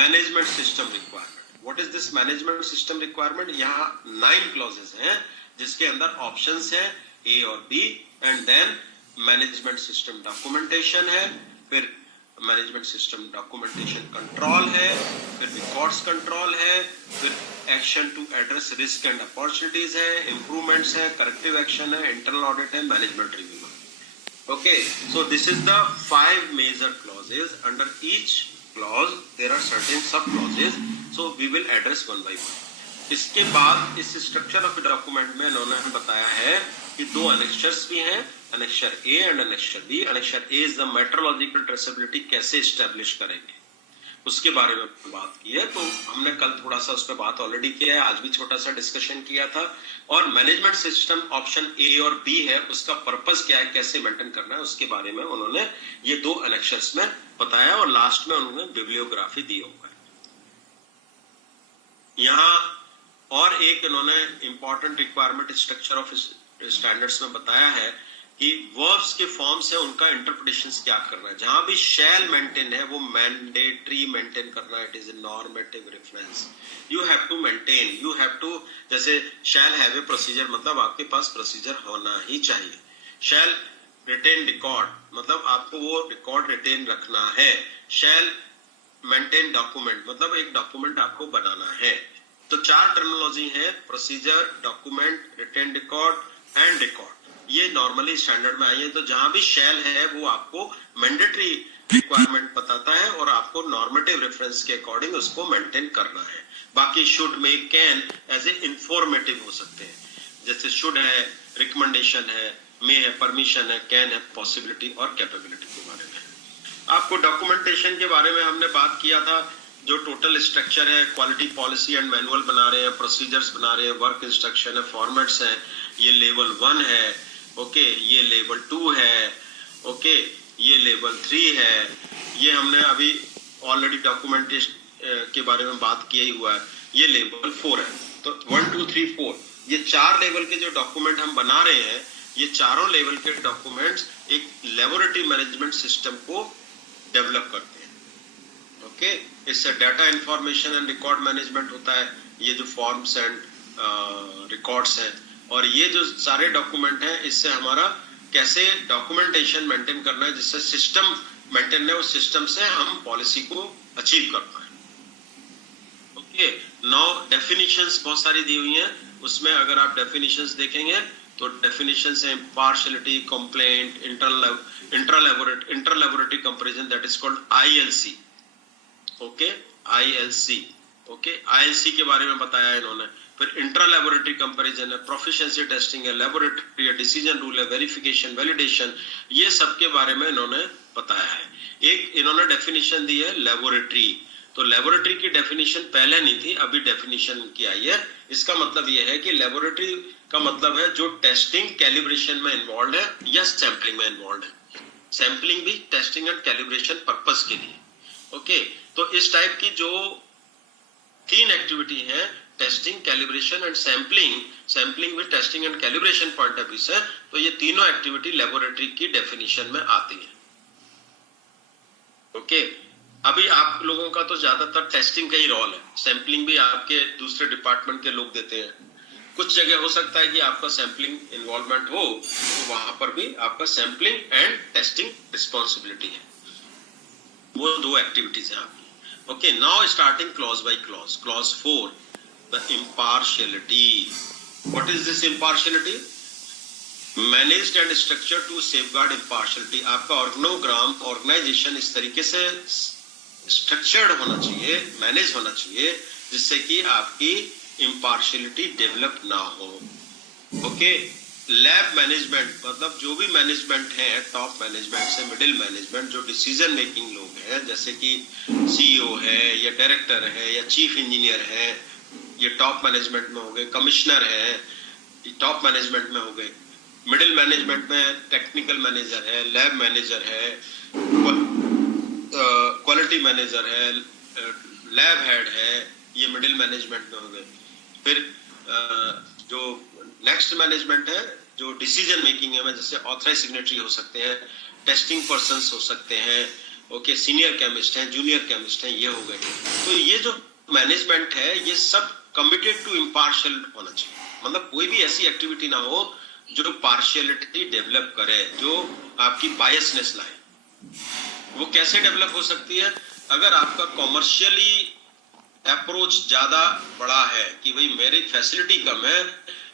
management system requirement. What is this management system requirement? यहाँ 9 clauses हैं, जिसके अंदर options हैं A और B, and then management system documentation है, फिर management system documentation control है, फिर records control है, फिर action to address risk and opportunities है, improvements है, corrective action है, internal audit है, management review है. Okay, so this is the 5 major clauses. Under each clause there are certain sub clauses, so we will address one by one. इसके बाद इस structure of document में इन्होंने बताया है कि दो अनेक्शर्स भी हैं, annexure A and annexure B. Annexure A is the metrological traceability, कैसे स्टैब्लिश करेंगे उसके बारे में बात की है। तो हमने कल थोड़ा सा उस पर बात ऑलरेडी किया है, आज भी छोटा सा डिस्कशन किया था। और मैनेजमेंट सिस्टम ऑप्शन ए और बी है, उसका पर्पस क्या है, कैसे मेंटेन करना है, उसके बारे में उन्होंने ये दो अनेक्शर्स में बताया और लास्ट में उन्होंने बिब्लियोग्राफी दी हुआ है। यहाँ और एक इन्होंने important requirement structure of standards में बताया है कि वर्ब्स के फॉर्म्स है, उनका इंटरप्रिटेशन क्या करना है। जहां भी शैल मेंटेन है वो मैंडेटरी मेंटेन करना है, it is a normative reference, you have to maintain, you have to, जैसे शैल हैव ए प्रोसीजर, मतलब आपके पास प्रोसीजर होना ही चाहिए। शैल रिटेन रिकॉर्ड, मतलब आपको वो रिकॉर्ड रिटेन रखना है। शैल मेंटेन डॉक्यूमेंट, मतलब एक डॉक्यूमेंट आपको बनाना है। तो चार टर्मिनोलॉजी है, procedure, document, written record and record. ये नॉर्मली स्टैंडर्ड में आई है। तो जहां भी शैल है वो आपको मैंडेटरी रिक्वायरमेंट बताता है और आपको नॉर्मेटिव रेफरेंस के अकॉर्डिंग उसको मेंटेन करना है। बाकी शुड में, कैन एज ए इंफॉर्मेटिव हो सकते हैं, जैसे शुड है, रिकमेंडेशन है, मे है, परमिशन है, कैन है, पॉसिबिलिटी और कैपेबिलिटी के बारे में। आपको डॉक्यूमेंटेशन के बारे में हमने बात किया था, जो टोटल स्ट्रक्चर है, क्वालिटी पॉलिसी एंड मैनुअल बना रहे हैं, प्रोसीजर्स बना रहे हैं, वर्क इंस्ट्रक्शन है, फॉर्मेट्स हैं, ये लेवल 1 है, ओके, ये लेवल 2 है, ओके, ये लेवल 3 है। ये हमने अभी ऑलरेडी डॉक्यूमेंटेशन के बारे में बात किया ही हुआ है। ये लेवल 4 है। तो 1 2 3 4 ये 4 लेवल के जो डॉक्यूमेंट हम बना रहे हैं, ये चारों लेवल के डॉक्यूमेंट्स एक लेबोरेटरी मैनेजमेंट सिस्टम को डेवलप करते हैं। ओके, इससे data information and record management होता है, ये जो फॉर्म्स एंड रिकॉर्ड्स हैं, और ये जो सारे डॉक्यूमेंट हैं, इससे हमारा कैसे डॉक्यूमेंटेशन मेंटेन करना है, जिससे सिस्टम मेंटेन है, उस सिस्टम से हम पॉलिसी को अचीव कर पाए। ओके, नाउ डेफिनेशंस बहुत सारी दी हुई हैं, उसमें अगर आप डेफिनेशंस देखेंगे तो डेफिनेशंस है partiality, complaint, interlaboratory comparison, that is called ILC। Okay, ILC, okay, ILC के बारे में बताया इन्होंने। फिर इंट्रा लैबोरेटरी कंपैरिजन है, प्रोफिशिएंसी टेस्टिंग है, लैबोरेटरी है, डिसीजन रूल है, वेरिफिकेशन, वैलिडेशन, ये सब के बारे में इन्होंने बताया है। एक इन्होंने डेफिनेशन दी है लैबोरेटरी। तो लैबोरेटरी की डेफिनेशन पहले नहीं थी, अभी डेफिनेशन की आई है। इसका मतलब यह है कि लैबोरेटरी का मतलब है जो टेस्टिंग कैलिब्रेशन में इन्वॉल्व है या सैंपलिंग में इन्वॉल्व है। सैंपलिंग भी टेस्टिंग एंड कैलिब्रेशन पर्पस के लिए। ओके, तो इस टाइप की जो 3 एक्टिविटी है, testing, calibration and sampling, sampling में testing and calibration point of view से, तो ये तीनों एक्टिविटी लेबोरेटरी की डेफिनेशन में आती है। ओके, अभी आप लोगों का तो ज्यादातर टेस्टिंग का ही रोल है, सैंपलिंग भी आपके दूसरे डिपार्टमेंट के लोग देते हैं। कुछ जगह हो सकता है कि आपका सैंपलिंग इन्वॉल्वमेंट हो, तो वहां पर भी आपका सैंपलिंग एंड टेस्टिंग रिस्पॉन्सिबिलिटी है। वो 2 एक्टिविटीज है आपकी। Okay, now starting clause by clause. Clause 4, the impartiality. What is this impartiality? Managed and structured to safeguard impartiality. आपका ऑर्गेनोग्राम, ऑर्गेनाइजेशन इस तरीके से स्ट्रक्चर्ड होना चाहिए, मैनेज होना चाहिए, जिससे कि आपकी इम्पार्शियलिटी डेवलप ना हो। ओके, लैब मैनेजमेंट, मतलब जो भी मैनेजमेंट है, टॉप मैनेजमेंट से मिडिल मैनेजमेंट, जो डिसीजन मेकिंग लोग हैं, जैसे कि CEO है या डायरेक्टर है या चीफ इंजीनियर है, ये टॉप मैनेजमेंट में हो गए। कमिश्नर है, ये टॉप मैनेजमेंट में हो गए। मिडिल मैनेजमेंट में टेक्निकल मैनेजर है, लैब मैनेजर है, क्वालिटी मैनेजर है, लैब हेड है, ये मिडिल मैनेजमेंट में हो गए। फिर जो नेक्स्ट मैनेजमेंट है, जो डिसीजन मेकिंग है, जैसे ऑथराइज सिग्नेटरी हो सकते हैं, टेस्टिंग पर्सन्स हो सकते हैं, ओके, सीनियर केमिस्ट हैं, जूनियर केमिस्ट हैं, ये हो गए। तो ये जो मैनेजमेंट है, ये सब कमिटेड टू इम्पार्शियल होना चाहिए। मतलब कोई भी ऐसी एक्टिविटी ना हो जो पार्शियलिटी डेवलप करे, जो आपकी बायसनेस लाए। वो कैसे डेवलप हो सकती है? अगर आपका कॉमर्शियली अप्रोच ज्यादा बड़ा है कि भाई मेरी फैसिलिटी कम है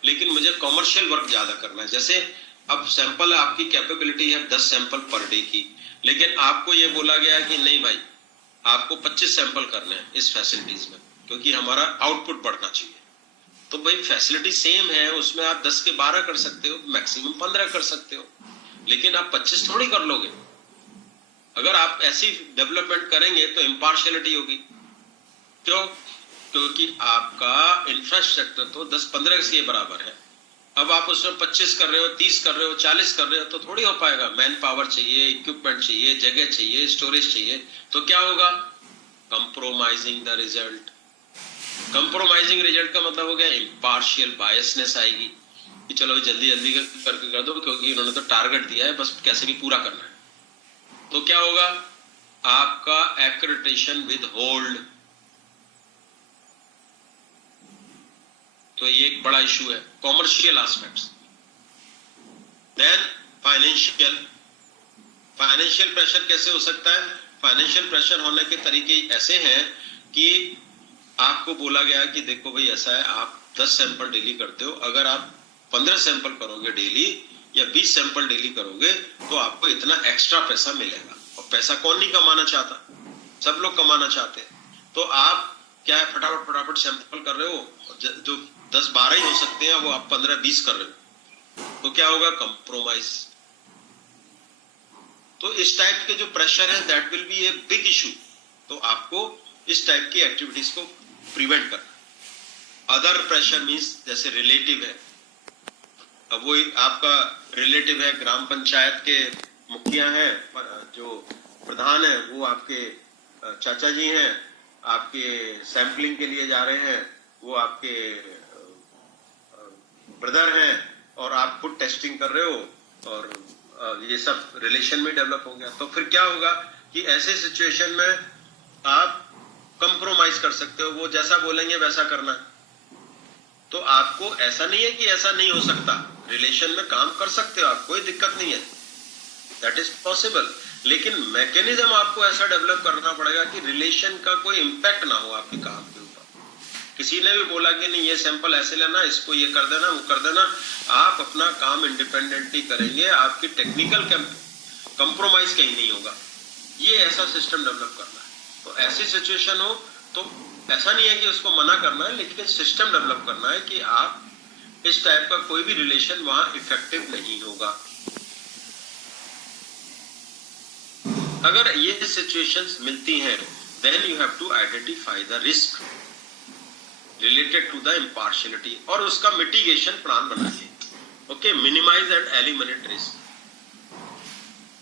लेकिन मुझे कॉमर्शियल वर्क ज्यादा करना है। जैसे अब सैंपल, आपकी कैपेबिलिटी है 10 सैंपल पर डे की, लेकिन आपको ये बोला गया कि नहीं भाई, आपको 25 सैंपल करने हैं इस फैसिलिटीज में, क्योंकि हमारा आउटपुट बढ़ना चाहिए। तो भाई फैसिलिटी सेम है, उसमें आप 10 के 12 कर सकते हो, मैक्सिमम 15 कर सकते हो, लेकिन आप 25 थोड़ी कर लोगे। अगर आप ऐसी डेवलपमेंट करेंगे तो इम्पार्शियलिटी होगी। क्यों? क्योंकि आपका इंफ्रास्ट्रक्चर तो 10-15 के बराबर है। अब आप उसमें 25 कर रहे हो, 30 कर रहे हो, 40 कर रहे हो, तो थोड़ी हो पाएगा। मैन पावर चाहिए, इक्विपमेंट चाहिए, जगह चाहिए, स्टोरेज चाहिए, तो क्या होगा? Compromising the result. Compromising result का मतलब हो गया इम्पार्शियल बायसनेस आएगी कि चलो जल्दी जल्दी करके कर दो, क्योंकि उन्होंने तो टारगेट दिया है, बस कैसे भी पूरा करना है। तो क्या होगा? आपका एक्रेडिटेशन विद होल्ड। तो ये एक बड़ा इशू है। Commercial aspects. Then financial. Financial pressure कैसे हो सकता है? फाइनेंशियल प्रेशर होने के तरीके ऐसे हैं कि आपको बोला गया कि देखो भाई ऐसा है, आप 10 सैंपल डेली करते हो, अगर आप 15 सैंपल करोगे डेली या 20 सैंपल डेली करोगे तो आपको इतना एक्स्ट्रा पैसा मिलेगा। और पैसा कौन नहीं कमाना चाहता? सब लोग कमाना चाहते हैं। तो आप क्या है, फटाफट फटाफट सैंपल कर रहे हो, जो 10-12 ही हो सकते हैं वो आप 15-20 कर रहे हो, तो क्या होगा? कंप्रोमाइज। तो इस टाइप के जो प्रेशर है that will be a big issue. तो आपको इस टाइप की एक्टिविटीज को प्रिवेंट करना। अदर प्रेशर मींस जैसे रिलेटिव है। अब वो आपका रिलेटिव है, ग्राम पंचायत के मुखिया हैं, जो प्रधान है वो आपके चाचा जी हैं, आपके सैंपलिंग के लिए जा रहे हैं, वो आपके ब्रदर हैं, और आप खुद टेस्टिंग कर रहे हो, और ये सब रिलेशन में डेवलप हो गया। तो फिर क्या होगा कि ऐसे सिचुएशन में आप कंप्रोमाइज कर सकते हो, वो जैसा बोलेंगे वैसा करना। तो आपको ऐसा नहीं है कि ऐसा नहीं हो सकता, रिलेशन में काम कर सकते हो आप, कोई दिक्कत नहीं है, दैट इज पॉसिबल। लेकिन मैकेनिज्म आपको ऐसा डेवलप करना पड़ेगा कि रिलेशन का कोई इंपैक्ट ना हो आपके काम के ऊपर। किसी ने भी बोला कि नहीं ये सैंपल ऐसे लेना, इसको ये कर देना, वो कर देना, आप अपना काम इंडिपेंडेंटली करेंगे, आपकी टेक्निकल कंप्रोमाइज कहीं नहीं होगा। ये ऐसा सिस्टम डेवलप करना है। तो ऐसी सिचुएशन हो तो ऐसा नहीं है कि उसको मना करना है, लेकिन सिस्टम डेवलप करना है कि आप इस टाइप का कोई भी रिलेशन वहां इफेक्टिव नहीं होगा। अगर ये सिचुएशंस मिलती हैं, then you have to identify the risk related to the impartiality और उसका मिटिगेशन प्लान बनाइए। Okay, minimize and eliminate risk.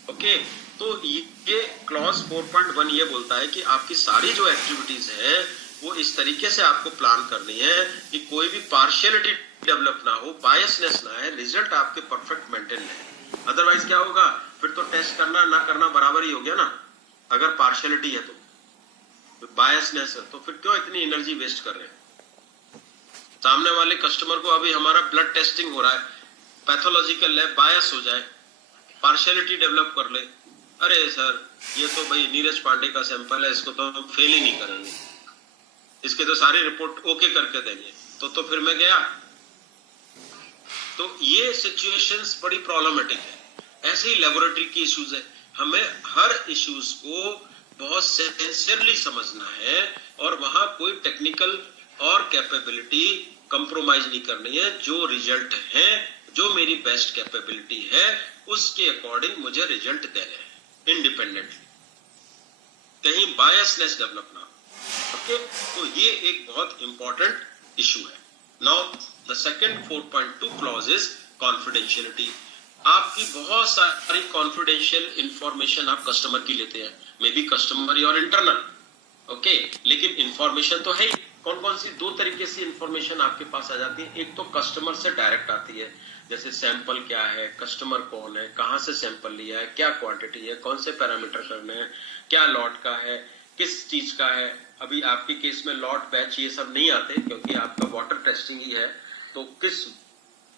Okay, तो ये क्लॉज 4.1 ये बोलता है कि आपकी सारी जो एक्टिविटीज है वो इस तरीके से आपको प्लान करनी है कि कोई भी पार्शियलिटी डेवलप ना हो, बायसनेस ना है, रिजल्ट आपके परफेक्ट मेंटेन है। अदरवाइज क्या होगा? फिर तो टेस्ट करना ना करना बराबर ही हो गया ना। अगर पार्शियलिटी है तो बायसनेस है, तो फिर क्यों इतनी एनर्जी वेस्ट कर रहे हैं? सामने वाले कस्टमर को अभी हमारा ब्लड टेस्टिंग हो रहा है, पैथोलॉजिकल है, बायस हो जाए, पार्शियलिटी डेवलप कर ले, अरे सर ये तो भाई नीरज पांडे का सैंपल है, इसको तो हम फेल ही नहीं करेंगे, इसके तो सारी रिपोर्ट ओके करके देंगे, तो फिर मैं गया। तो ये सिचुएशंस बड़ी प्रॉब्लमेटिक है। ऐसे ही लेबोरेटरी की इश्यूज है। हमें हर इश्यूज को बहुत सिंसियरली समझना है और वहां कोई टेक्निकल और कैपेबिलिटी कंप्रोमाइज नहीं करनी है। जो रिजल्ट है, जो मेरी बेस्ट कैपेबिलिटी है, उसके अकॉर्डिंग मुझे रिजल्ट देने हैं इंडिपेंडेंटली, कहीं बायसनेस डेवलप ना। ओके, तो ये एक बहुत इंपॉर्टेंट इशू है। Now the second 4.2 clause is confidentiality. आपकी बहुत सारी कॉन्फिडेंशियल इंफॉर्मेशन आप कस्टमर की लेते हैं, मे बी कस्टमर और इंटरनल, ओके, लेकिन इंफॉर्मेशन तो है ही। कौन कौन सी? दो तरीके से इंफॉर्मेशन आपके पास आ जाती है। एक तो कस्टमर से डायरेक्ट आती है, जैसे सैंपल क्या है, कस्टमर कौन है, कहां से सैंपल लिया है, क्या क्वांटिटी है, कौन से पैरामीटर करने हैं, क्या लॉट का है, किस चीज का है। अभी आपके केस में लॉट, बैच ये सब नहीं आते क्योंकि आपका वाटर टेस्टिंग ही है। तो किस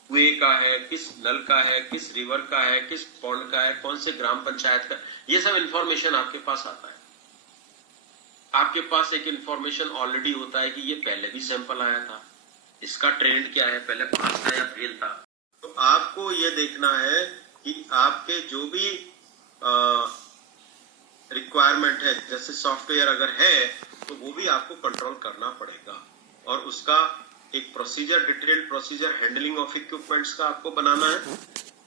कुएं का है, किस नल का है, किस रिवर का है, किस पॉन्ड का है, कौन से ग्राम पंचायत का, ये सब इंफॉर्मेशन आपके पास आता है। आपके पास एक इंफॉर्मेशन ऑलरेडी होता है कि ये पहले भी सैंपल आया था, इसका ट्रेंड क्या है, पहले पास था या फेल था। तो आपको ये देखना है कि आपके जो भी रिक्वायरमेंट है, जैसे सॉफ्टवेयर अगर है तो वो भी आपको कंट्रोल करना पड़ेगा और उसका एक procedure, detailed procedure handling of equipments का आपको बनाना है,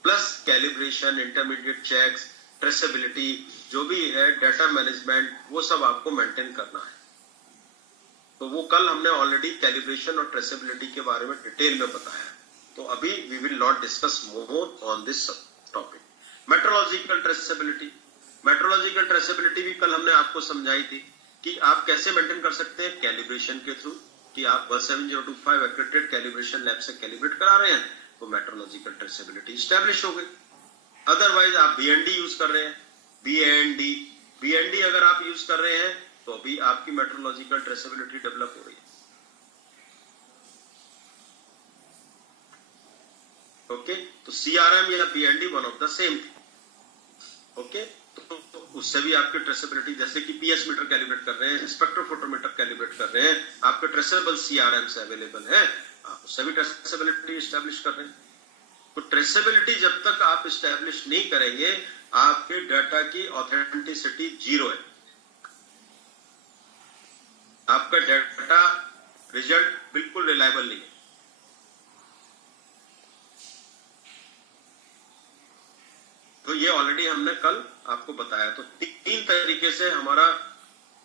plus calibration, intermediate checks, traceability, जो भी है डाटा मैनेजमेंट, वो सब आपको मेंटेन करना है। तो वो कल हमने ऑलरेडी कैलिब्रेशन और ट्रेसेबिलिटी के बारे में डिटेल में बताया, तो अभी we will not discuss more on this topic. Metrological traceability, metrological traceability भी कल हमने आपको समझाई थी कि आप कैसे मेंटेन कर सकते हैं, कैलिब्रेशन के थ्रू, कि आप 17025 एक्रेडिटेड कैलिब्रेशन लैब से कैलिब्रेट करा रहे हैं तो मेट्रोलॉजिकल ट्रेसेबिलिटी स्टैब्लिश हो गई। अदरवाइज आप बीएनडी यूज कर रहे हैं, बीएनडी अगर आप यूज कर रहे हैं तो अभी आपकी मेट्रोलॉजिकल ट्रेसेबिलिटी डेवलप हो रही है। ओके, तो सीआरएम या BND one of the same. Okay, तो उससे भी आपकी ट्रेसेबिलिटी, जैसे कि पीएस मीटर कैलिब्रेट कर रहे हैं, स्पेक्ट्रोफोटोमीटर कैलिब्रेट कर रहे हैं, आपके ट्रेसेबल सीआरएम से अवेलेबल है, आप उससे भी ट्रेसेबिलिटी स्टैब्लिश कर रहे हैं। तो ट्रेसेबिलिटी जब तक आप स्टैब्लिश नहीं करेंगे, आपके डाटा की ऑथेंटिसिटी जीरो है, आपका डाटा रिजल्ट बिल्कुल रिलायबल नहीं है। तो ये ऑलरेडी हमने कल आपको बताया। तो तीन तरीके से हमारा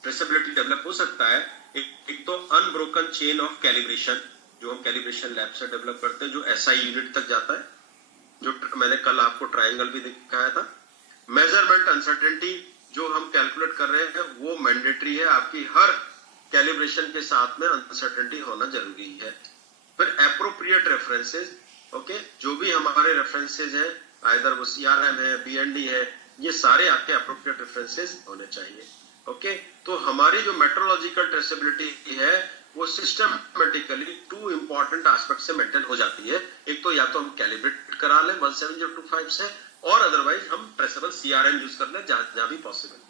ट्रेसेबिलिटी डेवलप हो सकता है। एक तो अनब्रोकन चेन ऑफ कैलिब्रेशन, जो हम कैलिब्रेशन लैब से डेवलप करते हैं, जो एसआई यूनिट तक जाता है, जो मैंने कल आपको ट्रायंगल भी दिखाया था। मेजरमेंट अनसर्टेनिटी जो हम कैलकुलेट कर रहे हैं वो मैंडेटरी है, आपकी हर कैलिब्रेशन के साथ में अनसर्टेनिटी होना जरूरी है। फिर एप्रोप्रिएट रेफरेंसेस, ओके, जो भी हमारे रेफरेंसेस है, आइदर वो सीआरएम है, बीएनडी है, ये सारे आपके एप्रोप्रिएट रेफरेंसेस होने चाहिए। ओके, तो हमारी जो मेट्रोलॉजिकल ट्रेसेबिलिटी है वो सिस्टमेटिकली टू इंपॉर्टेंट एस्पेक्ट से मेंटेन हो जाती है। एक तो या तो हम कैलिब्रेट करा लें 17025 से, और अदरवाइज हम ट्रेसेबल सीआरएम यूज कर लें जहां भी पॉसिबल।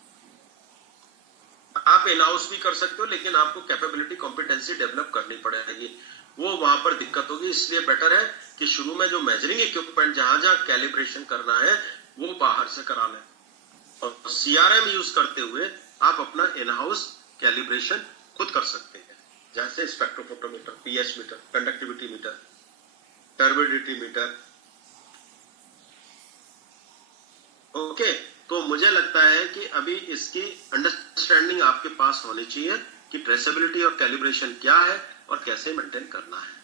आप इन हाउस भी कर सकते हो, लेकिन आपको कैपेबिलिटी कॉम्पिटेंसी डेवलप करनी पड़ेगी, वो वहां पर दिक्कत होगी। इसलिए बेटर है कि शुरू में जो मेजरिंग इक्विपमेंट जहां जहां कैलिब्रेशन करना है वो बाहर से करा लें, और सीआरएम यूज करते हुए आप अपना इन हाउस कैलिब्रेशन खुद कर सकते हैं, जैसे spectrophotometer, pH meter, conductivity meter, turbidity meter. Okay, तो मुझे लगता है कि अभी इसकी अंडरस्टैंडिंग आपके पास होनी चाहिए कि ट्रेसेबिलिटी और कैलिब्रेशन क्या है और कैसे मेंटेन करना है।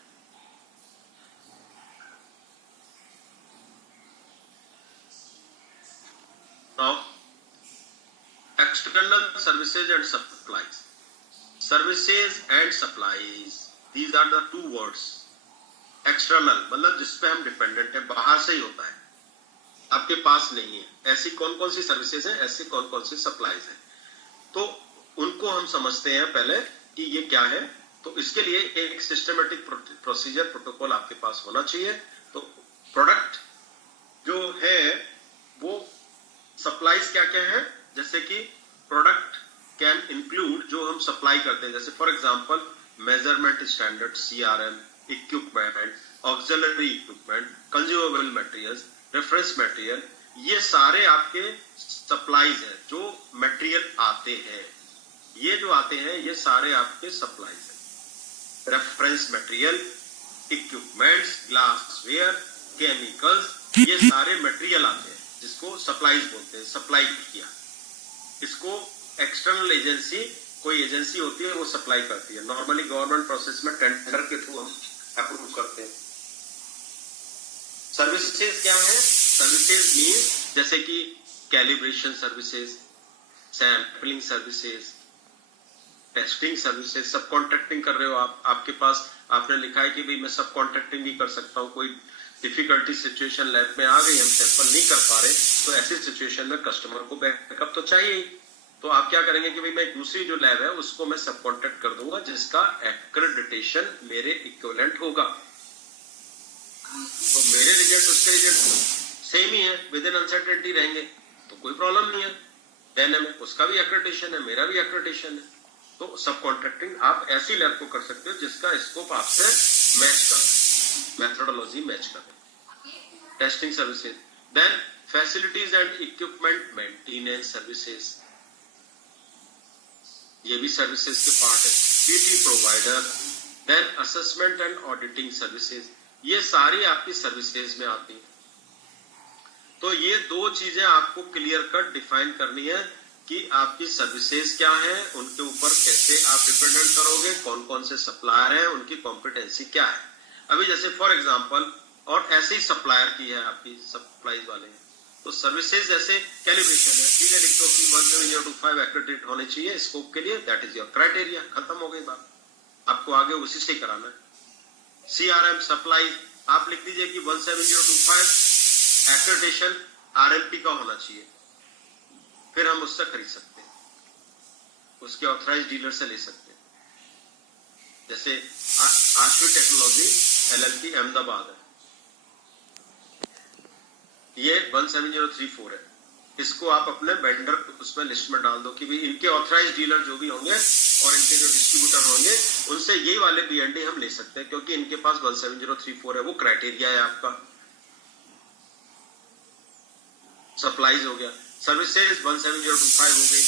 Now, external services and supplies. Services and supplies, these are the two words. External मतलब जिसपे हम डिपेंडेंट है, बाहर से ही होता है, आपके पास नहीं है। ऐसी कौन कौन सी सर्विसेज हैं, ऐसी कौन कौन सी सप्लाईज हैं, तो उनको हम समझते हैं पहले कि ये क्या है। तो इसके लिए एक सिस्टमेटिक प्रोसीजर, प्रोटोकॉल आपके पास होना चाहिए। तो प्रोडक्ट जो है वो सप्लाईज क्या क्या है, जैसे कि प्रोडक्ट कैन इंक्लूड जो हम सप्लाई करते हैं, जैसे for example measurement standard, CRM, equipment, auxiliary equipment, consumable materials, reference material, ये सारे आपके सप्लाईज हैं। जो मटेरियल आते हैं, ये जो आते हैं, ये सारे आपके सप्लाईज हैं। Reference material, equipments, glassware, chemicals, ये सारे मटेरियल आते हैं जिसको सप्लाईज बोलते हैं, सप्लाई किया। इसको एक्सटर्नल एजेंसी, कोई एजेंसी होती है वो सप्लाई करती है। नॉर्मली गवर्नमेंट प्रोसेस में टेंडर के थ्रू हम अप्रूव करते हैं। सर्विसेज क्या है? सर्विसेज मीन्स जैसे कि calibration services, sampling services, testing services. सब कॉन्ट्रैक्टिंग कर रहे हो आप, आपके पास आपने लिखा है कि भाई मैं सब कॉन्ट्रैक्टिंग भी कर सकता हूँ, कोई डिफिकल्टी सिचुएशन लैब में आ गई, हम सैंपल नहीं कर पा रहे, तो ऐसी सिचुएशन में कस्टमर को बैकअप तो चाहिए ही। तो आप क्या करेंगे कि भाई मैं दूसरी जो लैब है उसको मैं सब कॉन्ट्रैक्ट कर दूंगा जिसका एक्रेडिटेशन मेरे इक्विवेलेंट होगा, तो मेरे रिजल्ट उसके रिजल्ट सेम ही है, विद इन अनसर्टेनिटी रहेंगे, तो कोई प्रॉब्लम नहीं है देने में। उसका भी एक्रेडिटेशन है, मेरा भी एक्रेडिटेशन है। तो सब कॉन्ट्रैक्टिंग आप ऐसी लैब को कर सकते हो जिसका स्कोप आपसे मैच कर, मेथोडोलॉजी मैच कर। Testing services, then facilities and equipment maintenance services, ये भी सर्विसेज के पार्ट है। PT provider, then assessment and auditing services, ये सारी आपकी सर्विसेज में आती है। तो ये दो चीजें आपको क्लियर कट डिफाइन करनी है कि आपकी सर्विसेज क्या है, उनके ऊपर कैसे आप डिपेंडेंट करोगे, कौन कौन से सप्लायर हैं, उनकी कॉम्पिटेंसी क्या है। अभी जैसे फॉर एग्जांपल, और ऐसे ही सप्लायर की है आपकी सप्लाईज वाले हैं, तो सर्विसेज जैसे कैलिब्रेशन है, ठीक है, लिख दो कि 17025 एक्रेडिट होने चाहिए स्कोप के लिए, दैट इज योर क्राइटेरिया, खत्म हो गई बात, आपको आगे उसी से कराना है। CRM सप्लाई आप लिख दीजिए कि 17025 एक्रेडिटेशन RLP का होना चाहिए, फिर हम उससे खरीद सकते हैं, उसके ऑथराइज डीलर से ले सकते हैं। जैसे आश्वी टेक्नोलॉजी LLP अहमदाबाद है, ये 17034 है, इसको आप अपने वेंडर उसमें लिस्ट में डाल दो कि भाई इनके ऑथराइज डीलर जो भी होंगे और इनके जो डिस्ट्रीब्यूटर होंगे उनसे यही वाले B&D हम ले सकते हैं, क्योंकि इनके पास 17034 है, वो क्राइटेरिया है आपका। सप्लाईज हो गया, सर्विसेज 17025 हो गई,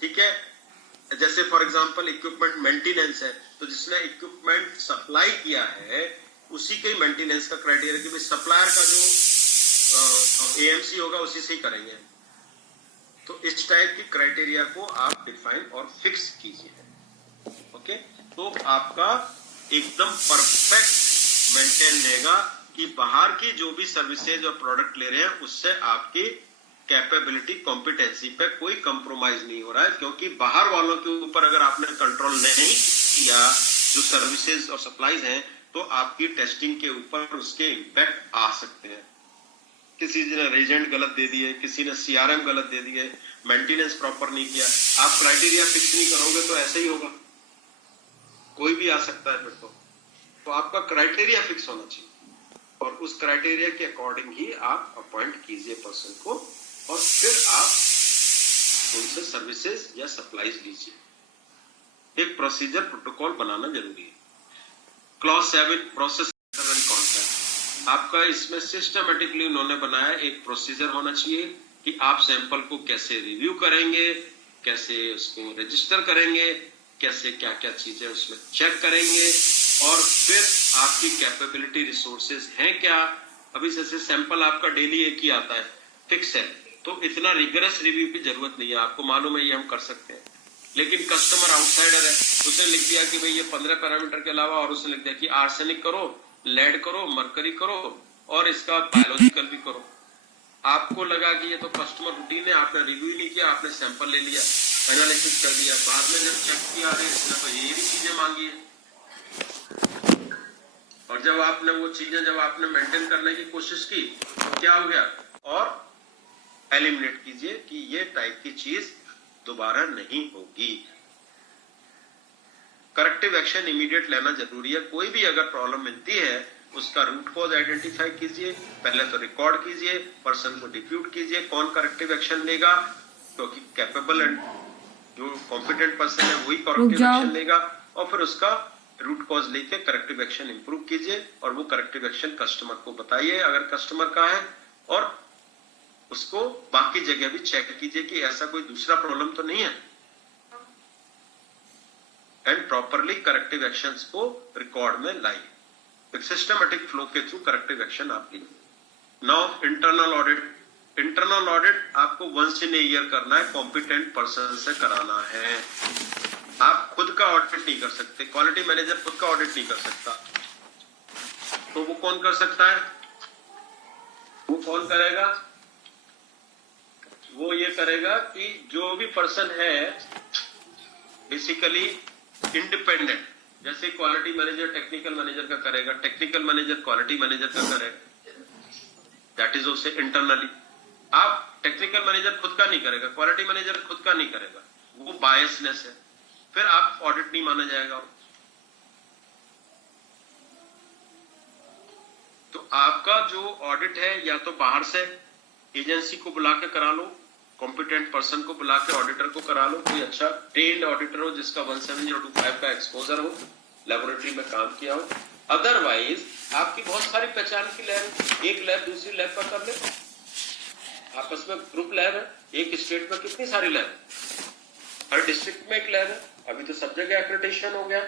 ठीक है। जैसे फॉर एग्जांपल इक्विपमेंट मेंटेनेंस है, तो जिसने इक्विपमेंट सप्लाई किया है उसी के मेंटेनेंस का क्राइटेरिया कि भाई सप्लायर का जो AMC होगा उसी से ही करेंगे। तो इस टाइप की क्राइटेरिया को आप डिफाइन और फिक्स कीजिए, ओके। तो आपका एकदम परफेक्ट मेंटेन रहेगा कि बाहर की जो भी सर्विसेज और प्रोडक्ट ले रहे हैं उससे आपकी कैपेबिलिटी कॉम्पिटेंसी पे कोई कंप्रोमाइज नहीं हो रहा है, क्योंकि बाहर वालों के ऊपर अगर आपने कंट्रोल नहीं किया जो सर्विसेज और सप्लाईज हैं, तो आपकी टेस्टिंग के ऊपर उसके इंपैक्ट आ सकते हैं। किसी ने रेजेंट गलत दे दिए, किसी ने CRM गलत दे दिए, मेंटेनेंस प्रॉपर नहीं किया, आप क्राइटेरिया फिक्स नहीं करोगे तो ऐसे ही होगा, कोई भी आ सकता है फिर तो आपका क्राइटेरिया फिक्स होना चाहिए और उस क्राइटेरिया के अकॉर्डिंग ही आप अपॉइंट कीजिए पर्सन को और फिर आप उनसे सर्विसेज या सप्लाईज लीजिए। एक प्रोसीजर प्रोटोकॉल बनाना जरूरी है। क्लॉज 7 प्रोसेस एंड कॉन्ट्रैक्ट, आपका इसमें सिस्टमेटिकली उन्होंने बनाया एक प्रोसीजर होना चाहिए कि आप सैंपल को कैसे रिव्यू करेंगे, कैसे उसको रजिस्टर करेंगे, कैसे क्या क्या चीजें उसमें चेक करेंगे और फिर आपकी कैपेबिलिटी रिसोर्सेज हैं क्या। अभी जैसे सैंपल आपका डेली एक ही आता है, फिक्स है, तो इतना रिगरस रिव्यू की जरूरत नहीं है, आपको मालूम है ये हम कर सकते हैं। लेकिन कस्टमर आउटसाइडर है, उसने लिख दिया कि भाई ये 15 पैरामीटर के अलावा और उसने लिख दिया कि आर्सेनिक करो, लेड करो, मरकरी करो और इसका बायोलॉजिकल भी करो। आपको लगा कि ये तो कस्टमर रूटीन है, आपने रिव्यू नहीं किया, आपने सैंपल ले लिया, एनालिसिस कर लिया, बाद में जब चेक किया इसने तो ये भी चीजें मांगी है, और जब आपने वो चीजें जब आपने मेंटेन करने की कोशिश की तो क्या हो गया, और एलिमिनेट कीजिए कि ये टाइप की चीज दोबारा नहीं होगी। करेक्टिव एक्शन इमीडिएट लेना जरूरी है। कोई भी अगर प्रॉब्लम मिलती है उसका रूट कॉज आइडेंटिफाई कीजिए, पहले तो रिकॉर्ड कीजिए, पर्सन को डिप्यूट कीजिए कौन करेक्टिव एक्शन लेगा, क्योंकि कैपेबल एंड जो कॉम्पिटेंट पर्सन है वही करेक्टिव एक्शन लेगा, और फिर उसका रूट कॉज लेके करेक्टिव एक्शन इंप्रूव कीजिए और वो करेक्टिव एक्शन कस्टमर को बताइए अगर कस्टमर का है, और उसको बाकी जगह भी चेक कीजिए कि ऐसा कोई दूसरा प्रॉब्लम तो नहीं है, एंड प्रॉपरली करेक्टिव एक्शंस को रिकॉर्ड में लाइए। एक सिस्टमेटिक फ्लो के थ्रू करेक्टिव एक्शन आप लीजिए। Now internal audit, internal audit आपको वंस इन ए ईयर करना है, कॉम्पिटेंट पर्सन से कराना है। आप खुद का ऑडिट नहीं कर सकते, क्वालिटी मैनेजर खुद का ऑडिट नहीं कर सकता, तो वो कौन कर सकता है, वो कौन करेगा, वो ये करेगा कि जो भी पर्सन है बेसिकली इंडिपेंडेंट, जैसे क्वालिटी मैनेजर टेक्निकल मैनेजर का करेगा, टेक्निकल मैनेजर क्वालिटी मैनेजर का करेगा, दैट इज ऑल्सो इंटरनली। आप टेक्निकल मैनेजर खुद का नहीं करेगा, क्वालिटी मैनेजर खुद का नहीं करेगा, वो बायसनेस है, फिर आप ऑडिट नहीं माना जाएगा। तो आपका जो ऑडिट है या तो बाहर से एजेंसी को बुला के करा लो, कॉम्पिटेंट पर्सन को बुला के ऑडिटर को करा लो, कोई अच्छा ट्रेन्ड ऑडिटर हो जिसका 17025 का एक्सपोजर हो, लेबोरेटरी में काम किया हो। अदरवाइज आपकी बहुत सारी पहचान की लैब, एक लैब दूसरी लैब पर कर ले, आपस में ग्रुप लैब है, एक स्टेट में कितनी सारी लैब, हर डिस्ट्रिक्ट में एक लैब है, अभी तो सब जगह एक्रेडिटेशन हो गया।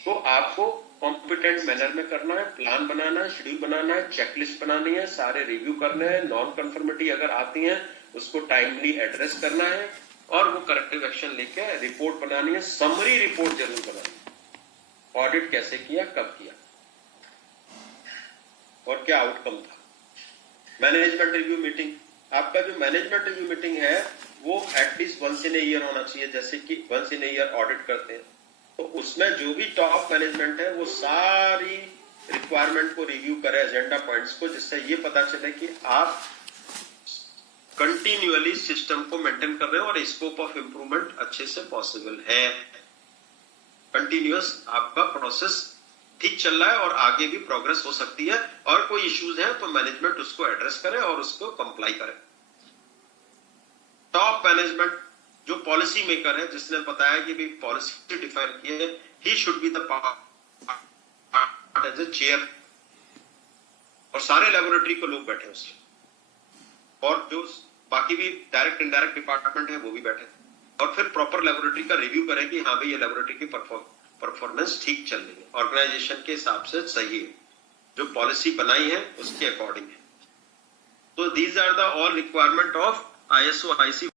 तो आपको कॉम्पिटेंट मैनर में करना है, प्लान बनाना है, शेड्यूल बनाना है, चेकलिस्ट बनानी है, सारे रिव्यू करने हैं, नॉन कंफर्मिटी अगर आती है उसको टाइमली एड्रेस करना है और वो करेक्टिव एक्शन लेके रिपोर्ट बनानी है, समरी रिपोर्ट जरूर बनानी है, ऑडिट कैसे किया, कब किया और क्या आउटकम था। मैनेजमेंट रिव्यू मीटिंग, आपका जो मैनेजमेंट रिव्यू मीटिंग है वो at least once in a year होना चाहिए, जैसे कि once in a year audit करते हैं तो उसमें जो भी टॉप मैनेजमेंट है वो सारी रिक्वायरमेंट को रिव्यू करे, एजेंडा पॉइंट्स को, जिससे ये पता चले कि आप कंटिन्यूअली सिस्टम को मेंटेन कर रहे हो और स्कोप ऑफ इंप्रूवमेंट अच्छे से पॉसिबल है। कंटिन्यूअस आपका प्रोसेस ठीक चल रहा है और आगे भी प्रोग्रेस हो सकती है, और कोई इश्यूज है तो मैनेजमेंट उसको एड्रेस करे और उसको कंप्लाई करे। टॉप मैनेजमेंट जो पॉलिसी मेकर है, जिसने बताया कि भाई पॉलिसी डिफाइन की है, he should be the part as a chair, और सारे लेबोरेटरी को लोग बैठे उसके, और जो बाकी भी डायरेक्ट इनडायरेक्ट डिपार्टमेंट है वो भी बैठे, और फिर प्रॉपर लेबोरेटरी का रिव्यू करें कि हाँ भाई ये लेबोरेटरी की परफॉर्मेंस ठीक चल रही है, ऑर्गेनाइजेशन के हिसाब से सही है, जो पॉलिसी बनाई है उसके अकॉर्डिंग है। तो these are the all requirement of ISO IC